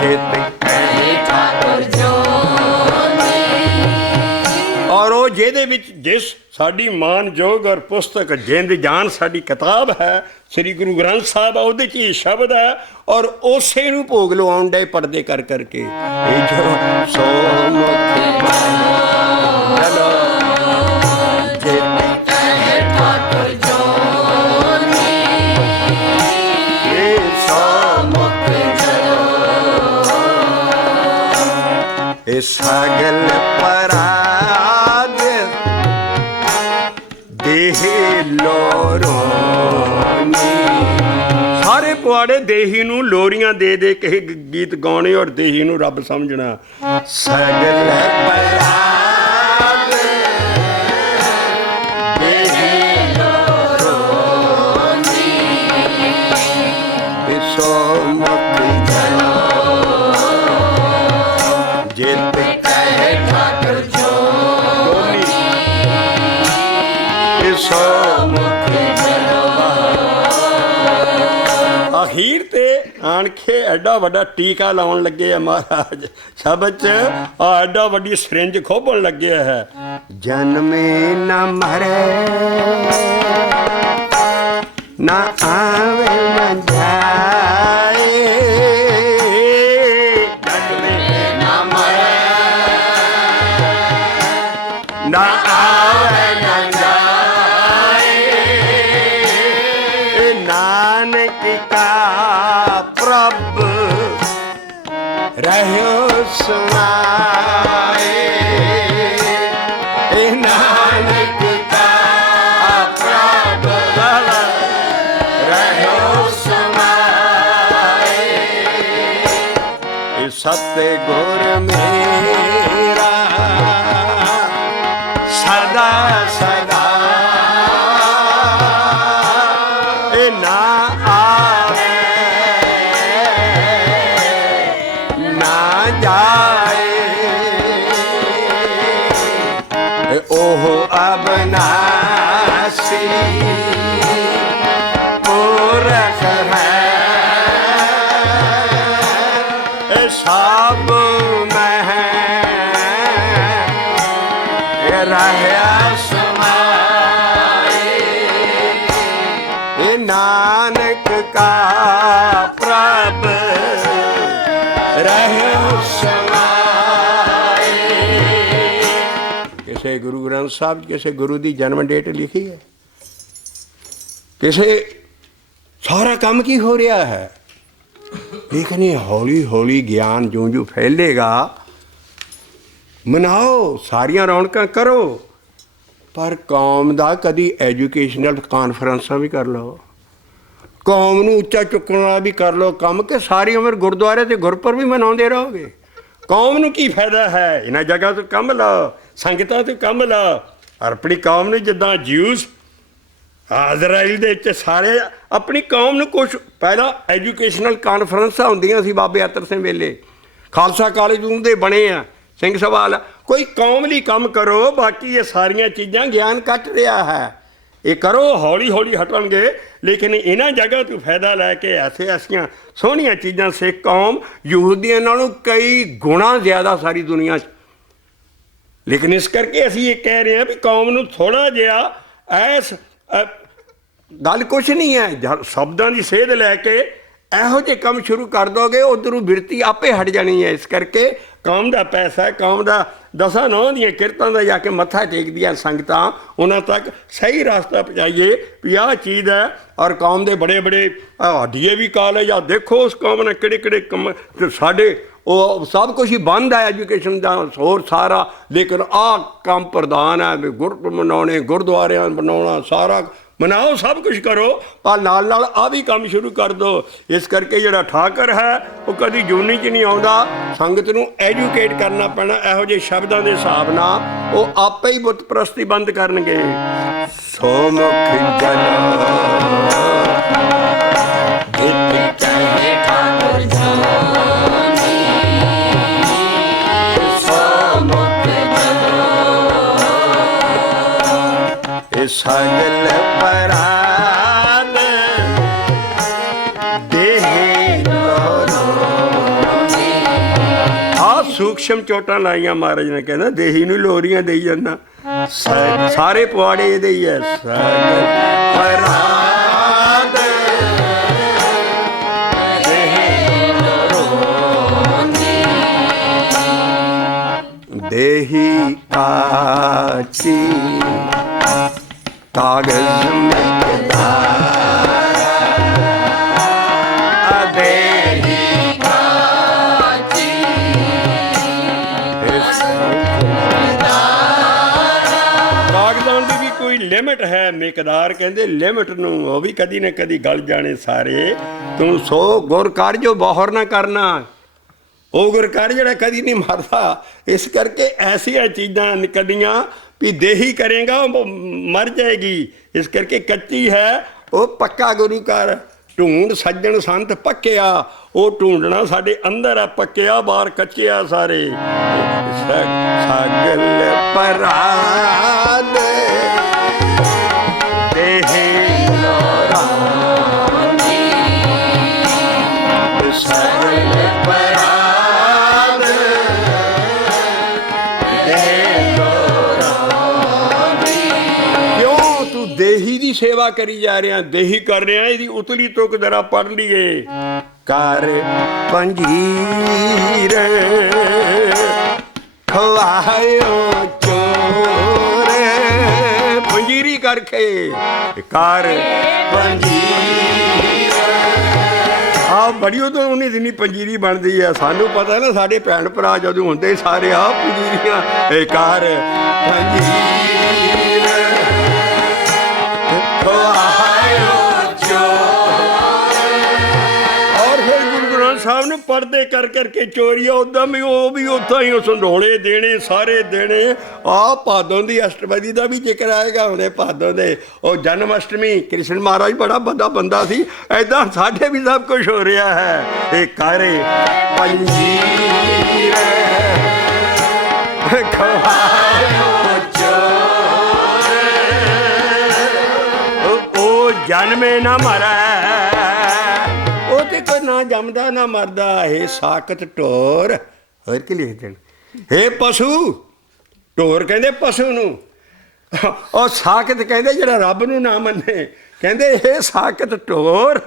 ਜਿਤ ਕਹੇ ਠਾਕੁਰ ਜੋਨੀ। ਔਰ ਉਹ ਜਿਹਦੇ ਵਿੱਚ ਜਿਸ ਸਾਡੀ ਮਾਨਯੋਗ ਔਰ ਪੁਸਤਕ ਜਿੰਦ ਜਾਨ ਸਾਡੀ ਕਿਤਾਬ ਹੈ ਸ੍ਰੀ ਗੁਰੂ ਗ੍ਰੰਥ ਸਾਹਿਬ ਆ, ਉਹਦੇ 'ਚ ਇਹ ਸ਼ਬਦ ਹੈ ਔਰ ਉਸੇ ਨੂੰ ਭੋਗ ਲਵਾਉਣ ਦੇ ਪਰਦੇ ਕਰ ਕਰਕੇ ਇਹ ਜੋ ਸੋ ਮੁਖ ਚਲੋ ਜੇ ਕਹੇ ਠਾਕੁਰ ਜੋਨੀ ਇਹ ਸੋ ਮੁਖ ਚਲੋ ਇਹ ਸਗਲ ਪਰਾਗ ਦੇਹ ਲੋਰੋਨੀ ਸਾਰੇ ਪੁਆੜੇ ਦੇਹੀ ਨੂੰ ਲੋਰੀਆਂ ਦੇ ਦੇ ਕੇ ਗੀਤ ਗਾਉਣੇ ਔਰ ਦੇਹੀ ਨੂੰ ਰੱਬ ਸਮਝਣਾ ਸਗਲ ਪਰਾਗ ਦੇਹ ਲੋਰੋਨੀ ਸੋ ਮੁਖ ਚਲੋ ਜਿਤ ਕਹੇ ਠਾਕੁਰ ਜੋਨੀ ਸੋ ਮੁਖ ਚਲੋ ਅਖੀਰ ਤੇ ਆਣ ਕੇ ਐਡਾ ਵੱਡਾ ਟੀਕਾ ਲਾਉਣ ਲੱਗੇ ਆ ਮਹਾਰਾਜ ਸ਼ਬਦ ਚ ਆ ਐਡਾ ਵੱਡੀ ਸਰਿੰਜ ਖੋਭਣ ਲੱਗਿਆ ਹੈ ਜਨਮੇ ਨਾ ਮਰੇ ਨਾ ਆਵੇ ਨਾ ਜਾਏ ਜਨਮੇ ਨਾ ਮਰੇ ਨਾ ਆਵੇ ਨਾ ਜਾਏ ਨਾਨਕ ਕਾ ਪ੍ਰਭ ਰਹਿਓ ਸਮਾਏ ਨਾਨਕ ਕਾ ਪ੍ਰਭ ਰਹਿਓ ਸਮਾਏ ਸਤਿ ਗੁਰ ਮੇਰਾ ਸਦਾ ਸਦਾ ਇਹ ਨਾ ਆਵੇ ਨਾ ਜਾਏ ਇਹ ਉਹ ਅਬਨਾਸੀ ਪੁਰਖ ਹੈ ਇਹ ਸਭ ਮੈਂ ਇਹ ਰਹਿਆ ਸਮਾਏ ਇਹ ਨਾਨਕ ਕਾ ਪ੍ਰਭ ਰਹਿਓ ਸਮਾਏ ਕਿਸੇ ਗੁਰੂ ਗ੍ਰੰਥ ਸਾਹਿਬ ਕਿਸੇ ਗੁਰੂ ਦੀ ਜਨਮ ਡੇਟ ਲਿਖੀ ਹੈ ਕਿਸੇ ਸਾਰਾ ਕੰਮ ਕੀ ਹੋ ਰਿਹਾ ਹੈ ਲੇਕਿਨ ਇਹ ਹੌਲੀ ਹੌਲੀ ਗਿਆਨ ਜਿਉਂ ਜਿਉਂ ਫੈਲੇਗਾ ਮਨਾਓ ਸਾਰੀਆਂ ਰੌਣਕਾਂ ਕਰੋ ਪਰ ਕੌਮ ਦਾ ਕਦੀ ਐਜੂਕੇਸ਼ਨਲ ਕਾਨਫਰੰਸਾਂ ਵੀ ਕਰ ਲਓ ਕੌਮ ਨੂੰ ਉੱਚਾ ਚੁੱਕਣ ਵਾਲਾ ਵੀ ਕਰ ਲਓ ਕੰਮ ਕਿ ਸਾਰੀ ਉਮਰ ਗੁਰਦੁਆਰੇ ਤੇ ਗੁਰਪੁਰਬ ਵੀ ਮਨਾਉਂਦੇ ਰਹੋਗੇ ਕੌਮ ਨੂੰ ਕੀ ਫਾਇਦਾ ਹੈ ਇਹਨਾਂ ਜਗ੍ਹਾ ਤੋਂ ਕੰਮ ਲਓ ਸੰਗਤਾਂ ਤੋਂ ਕੰਮ ਲਓ ਆਪਣੀ ਕੌਮ ਨੂੰ ਜਿੱਦਾਂ ਜਿਊਸ ਇਜ਼ਰਾਈਲ ਦੇ ਵਿੱਚ ਸਾਰੇ ਆਪਣੀ ਕੌਮ ਨੂੰ ਕੁਛ ਪਹਿਲਾਂ ਐਜੂਕੇਸ਼ਨਲ ਕਾਨਫਰੰਸਾਂ ਹੁੰਦੀਆਂ ਸੀ ਬਾਬੇ ਅਤਰ ਸਿੰਘ ਵੇਲੇ ਖਾਲਸਾ ਕਾਲਜ ਦੇ ਬਣੇ ਆ ਸਿੰਘ ਸਭਾ ਕੋਈ ਕੌਮ ਲਈ ਕੰਮ ਕਰੋ ਬਾਕੀ ਇਹ ਸਾਰੀਆਂ ਚੀਜ਼ਾਂ ਗਿਆਨ ਕੱਟ ਰਿਹਾ ਹੈ ਇਹ ਕਰੋ ਹੌਲੀ ਹੌਲੀ ਹਟਣਗੇ ਲੇਕਿਨ ਇਹਨਾਂ ਜਗ੍ਹਾ ਤੋਂ ਫਾਇਦਾ ਲੈ ਕੇ ਐਸੀਆਂ ਸੋਹਣੀਆਂ ਚੀਜ਼ਾਂ ਸਿੱਖ ਕੌਮ ਯਹੂਦੀਆਂ ਨਾਲੋਂ ਕਈ ਗੁਣਾ ਜ਼ਿਆਦਾ ਸਾਰੀ ਦੁਨੀਆ 'ਚ ਲੇਕਿਨ ਇਸ ਕਰਕੇ ਅਸੀਂ ਇਹ ਕਹਿ ਰਹੇ ਹਾਂ ਵੀ ਕੌਮ ਨੂੰ ਥੋੜ੍ਹਾ ਜਿਹਾ ਐਸ ਗੱਲ ਕੁਛ ਨਹੀਂ ਹੈ ਸ਼ਬਦਾਂ ਦੀ ਸੇਧ ਲੈ ਕੇ ਇਹੋ ਜਿਹੇ ਕੰਮ ਸ਼ੁਰੂ ਕਰ ਦੋਗੇ ਉੱਧਰੋਂ ਬਿਰਤੀ ਆਪੇ ਹਟ ਜਾਣੀ ਹੈ ਇਸ ਕਰਕੇ ਕੌਮ ਦਾ ਪੈਸਾ ਕੌਮ ਦਾ ਦਸਾਂ ਨੌਂ ਦੀਆਂ ਕਿਰਤਾਂ ਦਾ ਜਾ ਕੇ ਮੱਥਾ ਟੇਕਦੀਆਂ ਸੰਗਤਾਂ ਉਹਨਾਂ ਤੱਕ ਸਹੀ ਰਸਤਾ ਪਹੁੰਚਾਈਏ ਵੀ ਆਹ ਚੀਜ਼ ਹੈ ਔਰ ਕੌਮ ਦੇ ਬੜੇ ਬੜੇ DAV ਕਾਲਜ ਆ ਦੇਖੋ ਉਸ ਕੌਮ ਨੇ ਕਿਹੜੇ ਕਿਹੜੇ ਕੰਮ ਸਾਡੇ ਉਹ ਸਭ ਕੁਛ ਹੀ ਬੰਦ ਹੈ ਐਜੂਕੇਸ਼ਨ ਦਾ ਹੋਰ ਸਾਰਾ ਲੇਕਿਨ ਆਹ ਕੰਮ ਪ੍ਰਧਾਨ ਹੈ ਵੀ ਗੁਰਪੁਰਬ ਮਨਾਉਣੇ ਗੁਰਦੁਆਰਿਆਂ ਬਣਾਉਣਾ ਸਾਰਾ ਮਨਾਓ ਸਭ ਕੁਝ ਕਰੋ ਪਰ ਨਾਲ ਨਾਲ ਆਹ ਵੀ ਕੰਮ ਸ਼ੁਰੂ ਕਰ ਦਿਓ ਇਸ ਕਰਕੇ ਜਿਹੜਾ ਠਾਕਰ ਹੈ ਉਹ ਕਦੀ ਜੂਨੀ 'ਚ ਨਹੀਂ ਆਉਂਦਾ ਸੰਗਤ ਨੂੰ ਐਜੂਕੇਟ ਕਰਨਾ ਪੈਣਾ ਇਹੋ ਜਿਹੇ ਸ਼ਬਦਾਂ ਦੇ ਹਿਸਾਬ ਨਾਲ ਉਹ ਆਪੇ ਹੀ ਬੁੱਤ ਪ੍ਰਸਤੀ ਬੰਦ ਕਰਨਗੇ ਸੋ ਮੁਖ ਜਨੋ ਜਿਤ ਕਹੇ ਠਾਕੁਰ ਜੋਨੀ ਸੋ ਮੁਖ ਚਲੋ ਇਹ ਸਗਲ ਪਰਾਨ ਦੇਹ ਲੋਰੋਨੀ ਆ ਸੂਖਸ਼ਮ ਚੋਟਾਂ ਲਾਈਆਂ ਮਹਾਰਾਜ ਨੇ ਕਹਿੰਦਾ ਦੇਹੀ ਨੂੰ ਲੋਰੀਆਂ ਦੇਈ ਜਾਂਦਾ ਸਾਰੇ ਪੁਆੜੇ ਇਹਦੇ ਹੀ ਹੈ। ਸਗਲ ਪਰਾਦ ਦੇਹੀ ਕਾਚੀ ਕਾਗਜ਼ ਮਿਟਦਾ ਲਿਮਟ ਹੈ, ਮਿਕਦਾਰ ਕਹਿੰਦੇ ਲਿਮਟ ਨੂੰ ਉਹ ਵੀ ਕਦੀ ਨਾ ਕਦੀ ਗਲ ਜਾਣੇ ਸਾਰੇ। ਤੂੰ ਸੋ ਗੁਰ ਕਰ ਜੋ ਬਹਰ ਨਾ ਕਰਨਾ, ਉਹ ਗੁਰ ਕਰ ਜਿਹੜਾ ਕਦੀ ਨਹੀਂ ਮਰਦਾ। ਇਸ ਕਰਕੇ ਐਸੀਆਂ ਚੀਜ਼ਾਂ ਨਿਕਲੀਆਂ ਵੀ ਦੇਹੀ ਕਰੇਗਾ ਉਹ ਮਰ ਜਾਏਗੀ। ਇਸ ਕਰਕੇ ਕੱਚੀ ਹੈ ਉਹ ਪੱਕਾ ਗੁਰੂ ਕਰ। ਢੂੰਡ ਸੱਜਣ ਸੰਤ ਪੱਕਿਆ, ਉਹ ਢੂੰਡਣਾ ਸਾਡੇ ਅੰਦਰ ਆ, ਪੱਕਿਆ ਬਾਹਰ ਕੱਚਿਆ ਸਾਰੇ। ਸਗਲ ਪਰਾਦ ਸਗਲ ਪਰਾਦ ਕਿਉਂ ਤੂੰ ਦੇਹੀ ਦੀ ਸੇਵਾ ਕਰੀ ਜਾ ਰਿਹਾ, ਦੇਹੀ ਕਰ ਰਿਹਾ। ਇਹਦੀ ਉਤਲੀ ਤੁਕ ਜ਼ਰਾ ਪੜ੍ਹ ਲਈਏ। ਕਰ ਪੰਜੀਰ ਖਵਾਇਓ ਚੋਰ, ਪੰਜੀਰੀ ਕਰਕੇ ਕਰ ਪੰਜੀਰ। ਆਹ ਬੜੀ ਉਦੋਂ ਉਨੀ ਦਿਨੀ ਪੰਜੀਰੀ ਬਣਦੀ ਆ। ਸਾਨੂੰ ਪਤਾ ਨਾ ਸਾਡੇ ਭੈਣ ਭਰਾ ਜਦੋਂ ਹੁੰਦੇ ਸਾਰੇ ਆਹ ਪੰਜੀਰੀਆਂ ਇਹ ਕਰ ਪੰਜੀਰ ਖਵਾਇਓ ਚੋਰ। ਔਰ ਫਿਰ ਗੁਰੂ ਗ੍ਰੰਥ ਸਾਹਿਬ ਨੂੰ ਪੜ੍ਹਦੇ ਕਰ ਕਰਕੇ ਚੋਰੀਆਂ ਉੱਦਾਂ ਵੀ ਉਹ ਵੀ ਉੱਥਾਂ ਹੀ ਸੰਧੋਲੇ ਦੇਣੇ ਸਾਰੇ ਦੇਣੇ। ਆਹ ਭਾਦੋਂ ਦੀ ਅਸ਼ਟਪਦੀ ਦਾ ਵੀ ਜ਼ਿਕਰ ਆਏਗਾ ਹੁਣੇ। ਭਾਦੋਂ ਦੇ ਉਹ ਜਨਮ ਅਸ਼ਟਮੀ ਕ੍ਰਿਸ਼ਨ ਮਹਾਰਾਜ ਬੜਾ ਵੱਡਾ ਬੰਦਾ ਸੀ। ਏਦਾਂ ਸਾਡੇ ਵੀ ਸਭ ਕੁਝ ਹੋ ਰਿਹਾ ਹੈ। ਇਹ ਕਰ ਪੰਜੀਰ ਖਵਾਇਓ ਚੋਰ, ਉਹ ਜਨਮੇ ਨਾ ਮਰੈ, ਉਹ ਤੇ ਕੋਈ ਨਾ ਜੰਮਦਾ ਨਾ ਮਰਦਾ। ਇਹ ਸਾਕਤ ਢੋਰ। ਹੋਰ ਕੀ ਲਿਖ ਦੇਣ? ਹੇ ਪਸ਼ੂ, ਢੋਰ ਕਹਿੰਦੇ ਪਸ਼ੂ ਨੂੰ, ਉਹ ਸਾਕਤ ਕਹਿੰਦੇ ਜਿਹੜਾ ਰੱਬ ਨੂੰ ਨਾ ਮੰਨੇ। ਕਹਿੰਦੇ ਇਹ ਸਾਕਤ ਢੋਰ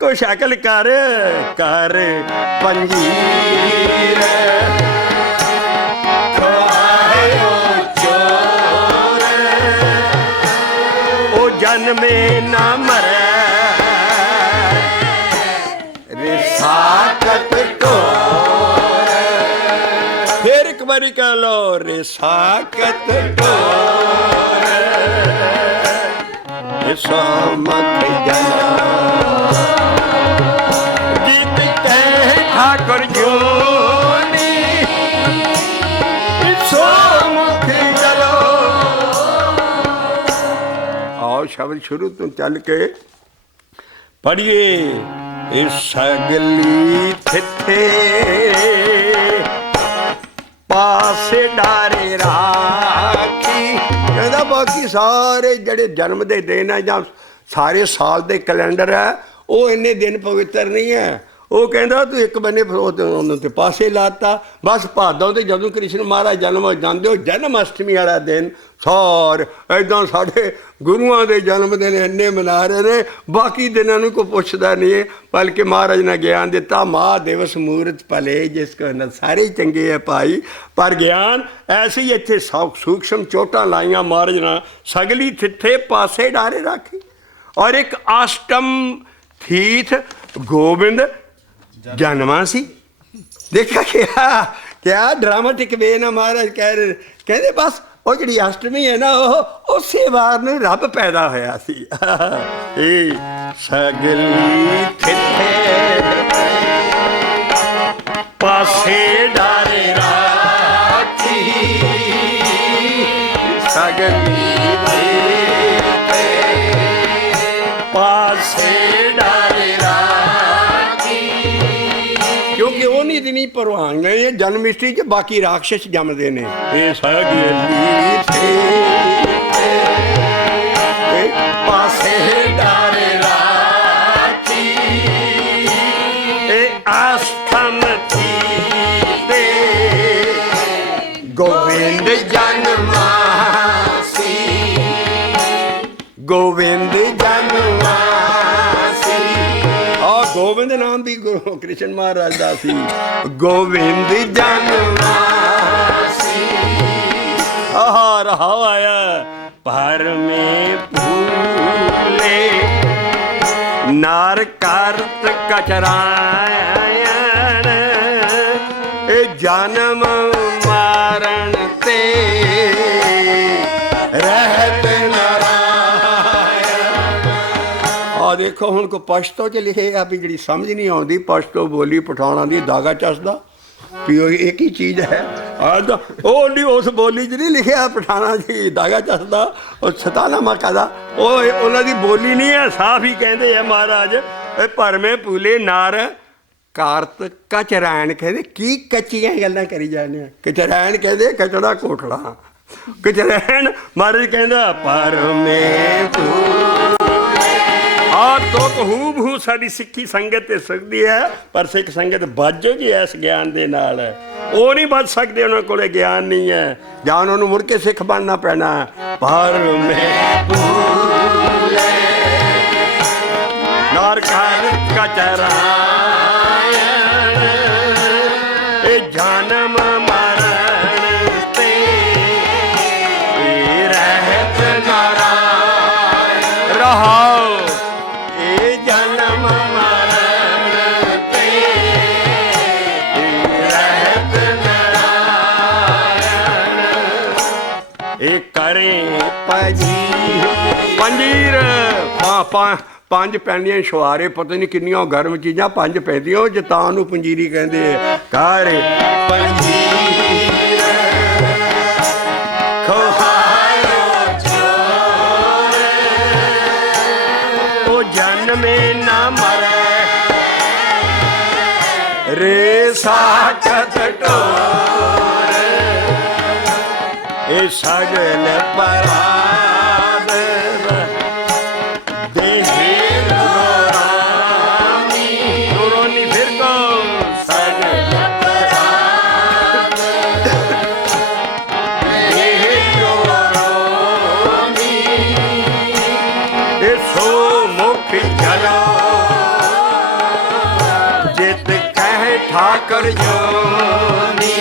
ਕੋਈ ਸ਼ਕਲ ਕਰ ਕਰ ਪੰਜੀਰ ਖਵਾਇਓ ਚੋਰ, ਉਹ ਜਨਮੇ ਨਾ ਮਰੈ ਰੇ ਸਾਕਤ ਢੋਰ। ਫਿਰ ਇੱਕ ਵਾਰੀ ਕਹਿ ਲੋ ਰੇ ਸਾਕਤ ਢੋਰ, ਸਮਖ ਜਨਾ ਗੀਤ ਕਹਿ ਠਾਕੁਰ ਜੋਨੀ, ਸਮਖ ਚਲੋ। ਆਓ ਸ਼ਬਦ ਸ਼ੁਰੂ ਤੋਂ ਚੱਲ ਕੇ ਪੜ੍ਹੀਏ। ਇਹ ਸਗਲੀ ਥਿੱਥੇ ਪਾਸੇ ਡਾਰੇ ਰਾਖੀ। ਕਹਿੰਦਾ ਬਾਕੀ ਸਾਰੇ ਜਿਹੜੇ ਜਨਮ ਦੇ ਦਿਨ ਹੈ ਜਾਂ ਸਾਰੇ ਸਾਲ ਦੇ ਕੈਲੰਡਰ ਹੈ ਉਹ ਇੰਨੇ ਦਿਨ ਪਵਿੱਤਰ ਨਹੀਂ ਹੈ। ਉਹ ਕਹਿੰਦਾ ਤੂੰ ਇੱਕ ਬੰਨੇ ਉਹਨਾਂ 'ਤੇ ਪਾਸੇ ਲਾਤਾ। ਬਸ ਭਾਦੋਂ ਤੇ ਜਦੋਂ ਕ੍ਰਿਸ਼ਨ ਮਹਾਰਾਜ ਜਨਮ ਹੋ ਜਾਂਦੇ ਹੋ ਜਨਮ ਅਸ਼ਟਮੀ ਵਾਲਾ ਦਿਨ ਸਾਰ ਇੱਦਾਂ ਸਾਡੇ ਗੁਰੂਆਂ ਦੇ ਜਨਮ ਦਿਨ ਇੰਨੇ ਮਨਾ ਰਹੇ ਨੇ। ਬਾਕੀ ਦਿਨਾਂ ਨੂੰ ਕੋਈ ਪੁੱਛਦਾ ਨਹੀਂ ਹੈ। ਬਲਕਿ ਮਹਾਰਾਜ ਨੇ ਗਿਆਨ ਦਿੱਤਾ ਮਾ ਦਿਵਸ ਮੂਰਤ ਭਲੇ ਜਿਸ ਕੋ ਨਾ ਸਾਰੇ ਚੰਗੇ ਹੈ ਭਾਈ। ਪਰ ਗਿਆਨ ਐਸੇ ਹੀ ਇੱਥੇ ਸੂਖਸ਼ਮ ਚੋਟਾਂ ਲਾਈਆਂ ਮਹਾਰਾਜ ਨਾਲ। ਸਗਲੀ ਥਿੱਥੇ ਪਾਸੇ ਡਾਰੇ ਰਾਖੀ। ਔਰ ਇੱਕ ਅਸ਼ਟਮ ਥੀਥ ਗੋਬਿੰਦ ਜਨਮਾਂ ਸੀ। ਦੇਖਿਆ ਕਿਆ ਡਰਾਮਾਟਿਕ ਵੇ ਨਾ ਮਹਾਰਾਜ ਕਹਿ ਰਹੇ। ਕਹਿੰਦੇ ਬਸ ਉਹ ਜਿਹੜੀ ਅਸ਼ਟਮੀ ਹੈ ਨਾ ਉਹ ਉਸੇ ਵਾਰ ਨੂੰ ਰੱਬ ਪੈਦਾ ਹੋਇਆ ਸੀ। ਇਹ ਸਗਲੀ ਥਿੱਥੇ ਪਾਸੇ ਡਾਰੇ ਰਾਖੀ, ਸਗਲੀ ਥਿੱਥੇ ਪਾਸੇ ਡਾਰੇ ਰਾਖੀ। ਕਿਉਂਕਿ ਉਹ ਨਹੀਂ ਦਿਨੀ ਭਰਵਾਨ ਗਏ ਜਨਮ ਇਸਟਰੀ 'ਚ ਬਾਕੀ ਰਾਖਸ਼ ਜੰਮਦੇ ਨੇ। ਇਹ ਸਗਲੀ ਪਾਸੇ ਡਾਰੇ ਰਾਖੀ, ਇਹ ਆਸਥਮ ਥੀ ਤੇ ਗੋਬਿੰਦ ਜਨਮਾਂ ਗੋਬਿੰਦ ਨਾਮ ਵੀ ਗੁਰੂ ਕ੍ਰਿਸ਼ਨ ਮਹਾਰਾਜ ਦਾ ਸੀ। ਗੋਬਿੰਦ ਜਨਮਾਸੀ ਆਹਾ ਰਹਾ ਆਇਆ ਪਰ ਮੇ ਭੂਲੇ ਨਾਰ ਕਰਤ ਕਚਰਾਇਣ ਇਹ ਜਨਮ ਮਾਰਨ ਤੇ ਰਹਿਤ ਆ ਦੇਖੋ ਹੁਣ ਕੋ ਪਸ਼ਤੋ ਚ ਲਿਖੇ ਆ ਵੀ ਜਿਹੜੀ ਸਮਝ ਨਹੀਂ ਆਉਂਦੀ ਪਸ਼ਤੋ ਬੋਲੀ ਪਠਾਣਾ ਦੀ ਦਾਗਾ ਚੱਸਦਾ ਵੀ ਉਹ ਇੱਕ ਹੀ ਚੀਜ਼ ਹੈ। ਉਹ ਨਹੀਂ ਉਸ ਬੋਲੀ 'ਚ ਨਹੀਂ ਲਿਖਿਆ ਪਠਾਣਾ ਜੀ ਦਾਗਾ ਚੱਸਦਾ ਉਹ ਸਤਾਨਾਮਾ ਕਹਦਾ ਉਹ ਉਹਨਾਂ ਦੀ ਬੋਲੀ ਨਹੀਂ ਹੈ। ਸਾਫ ਹੀ ਕਹਿੰਦੇ ਆ ਮਹਾਰਾਜ ਇਹ ਭਰਮੇ ਭੂਲੇ ਨਾਰ ਕਾਰਤ ਕਚਰਾਇਣ ਕਹਿੰਦੇ ਕੀ ਕੱਚੀਆਂ ਗੱਲਾਂ ਕਰੀ ਜਾਂਦੇ ਆ। ਕਚਰਾਇਣ ਕਹਿੰਦੇ ਕਚੜਾ ਕੋਟੜਾ ਕਚਰਾਇਣ ਮਹਾਰਾਜ ਕਹਿੰਦਾ ਭਰਮੇ ਆ ਤੁਕ ਹੂ ਸਾਡੀ ਸਿੱਖੀ ਸੰਗਤ ਤੇ ਸਕਦੀ ਹੈ ਪਰ ਸਿੱਖ ਸੰਗਤ ਵੱਜੇਗੀ ਇਸ ਗਿਆਨ ਦੇ ਨਾਲ। ਉਹ ਨਹੀਂ ਵੱਜ ਸਕਦੇ ਉਹਨਾਂ ਕੋਲੇ ਗਿਆਨ ਨਹੀਂ ਹੈ ਜਾਂ ਉਹਨਾਂ ਨੂੰ ਮੁੜ ਕੇ ਸਿੱਖ ਬਣਨਾ ਪੈਣਾ। ਪਰ ਮੈਂ ਭੂਲੇ ਨਾਰ ਕਰਤ ਕਚਰਾਇਣ ਇਹ ਜਨਮ ਮਰਨ ਤੇ ਰਹਿਤ ਨਾਰਾਇਣ ਰਹਾਉ ਪੰਜੀਰ ਪੰਜ ਪੈਂਦੀਆਂ ਸ਼ਵਾਰੇ ਪਤਾ ਨਹੀਂ ਕਿੰਨੀਆਂ ਗਰਮ ਚੀਜ਼ਾਂ ਪੰਜ ਪੈਂਦੀਆਂ ਜਤਾਂ ਨੂੰ ਪੰਜੀਰੀ ਕਹਿੰਦੇ ਆ। ਕਾਰੇ ਪੰਜੀਰ ਖਵਾਇਓ ਚੋਰ ਉਹ ਜਨਮੇ ਨਾ ਮਰੇ ਰੇ ਸਾਚਤ ਟੋਰ ਇਹ ਸਗਲ ਪਰਾਦ ਦੇਹੇ ਨੂਰਾਨੀ ਫਿਰ ਕੋ ਸਗਲ ਪਰਾਦ ਦੇਹੇ ਨੂਰਾਨੀ ਇਹ ਸੋ ਮੁਖ ਜਲੋ ਜਿਤ ਕਹਿ ਠਾਕਰ ਜੋਨੀ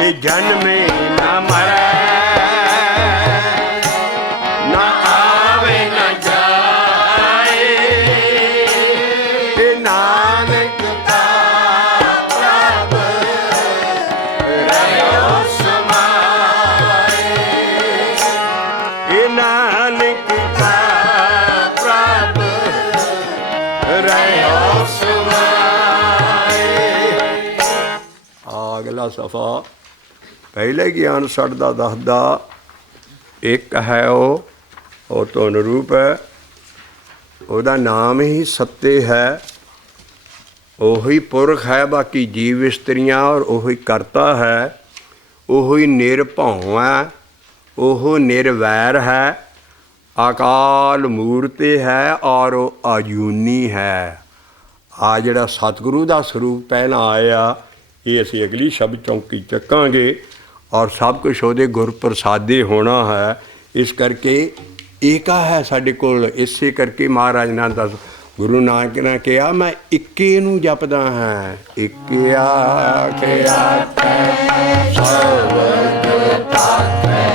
ਇਹ ਜਨਮੇ ਨਾ ਮਰੇ ਨਾ ਆਵੇ ਨਾ ਜਾਏ ਇਹ ਨਾਨਕ ਦਾ ਪ੍ਰਭ ਰਹਿਓ ਸਮਾਏ ਇਹ ਨਾਨਕ ਦਾ ਪ੍ਰਭ ਰਹਿਓ ਸਮਾਏ। ਅਗਲਾ ਸਫਾ ਪਹਿਲੇ ਗਿਆਨ ਸਾਡਾ ਦੱਸਦਾ ਇੱਕ ਹੈ ਉਹ ਤੋਂ ਅਨੁਰੂਪ ਹੈ ਉਹਦਾ ਨਾਮ ਹੀ ਸੱਤੇ ਹੈ ਉਹੀ ਪੁਰਖ ਹੈ ਬਾਕੀ ਜੀਵ ਇਸਤਰੀਆਂ ਔਰ ਉਹੀ ਕਰਤਾ ਹੈ ਉਹੀ ਨਿਰਭਉ ਹੈ ਉਹ ਨਿਰਵੈਰ ਹੈ ਅਕਾਲ ਮੂਰਤ ਹੈ ਔਰ ਉਹ ਆਜੂਨੀ ਹੈ। ਆ ਜਿਹੜਾ ਸਤਿਗੁਰੂ ਦਾ ਸਰੂਪ ਪਹਿਲਾਂ ਆਇਆ ਇਹ ਅਸੀਂ ਅਗਲੀ ਸ਼ਬਦ ਚੌਂਕੀ ਚੱਕਾਂਗੇ ਔਰ ਸਭ ਕੁਛ ਉਹਦੇ ਗੁਰ ਪ੍ਰਸਾਦੇ ਹੋਣਾ ਹੈ। ਇਸ ਕਰਕੇ ਏਕਾ ਹੈ ਸਾਡੇ ਕੋਲ ਇਸੇ ਕਰਕੇ ਮਹਾਰਾਜ ਨੇ ਦੱਸ ਗੁਰੂ ਨਾਨਕ ਨੇ ਕਿਹਾ ਮੈਂ ਇੱਕੇ ਨੂੰ ਜਪਦਾ ਹਾਂ। ਇੱਕ ਆਖਿਆ ਸਬਦ ਤਾਕੈ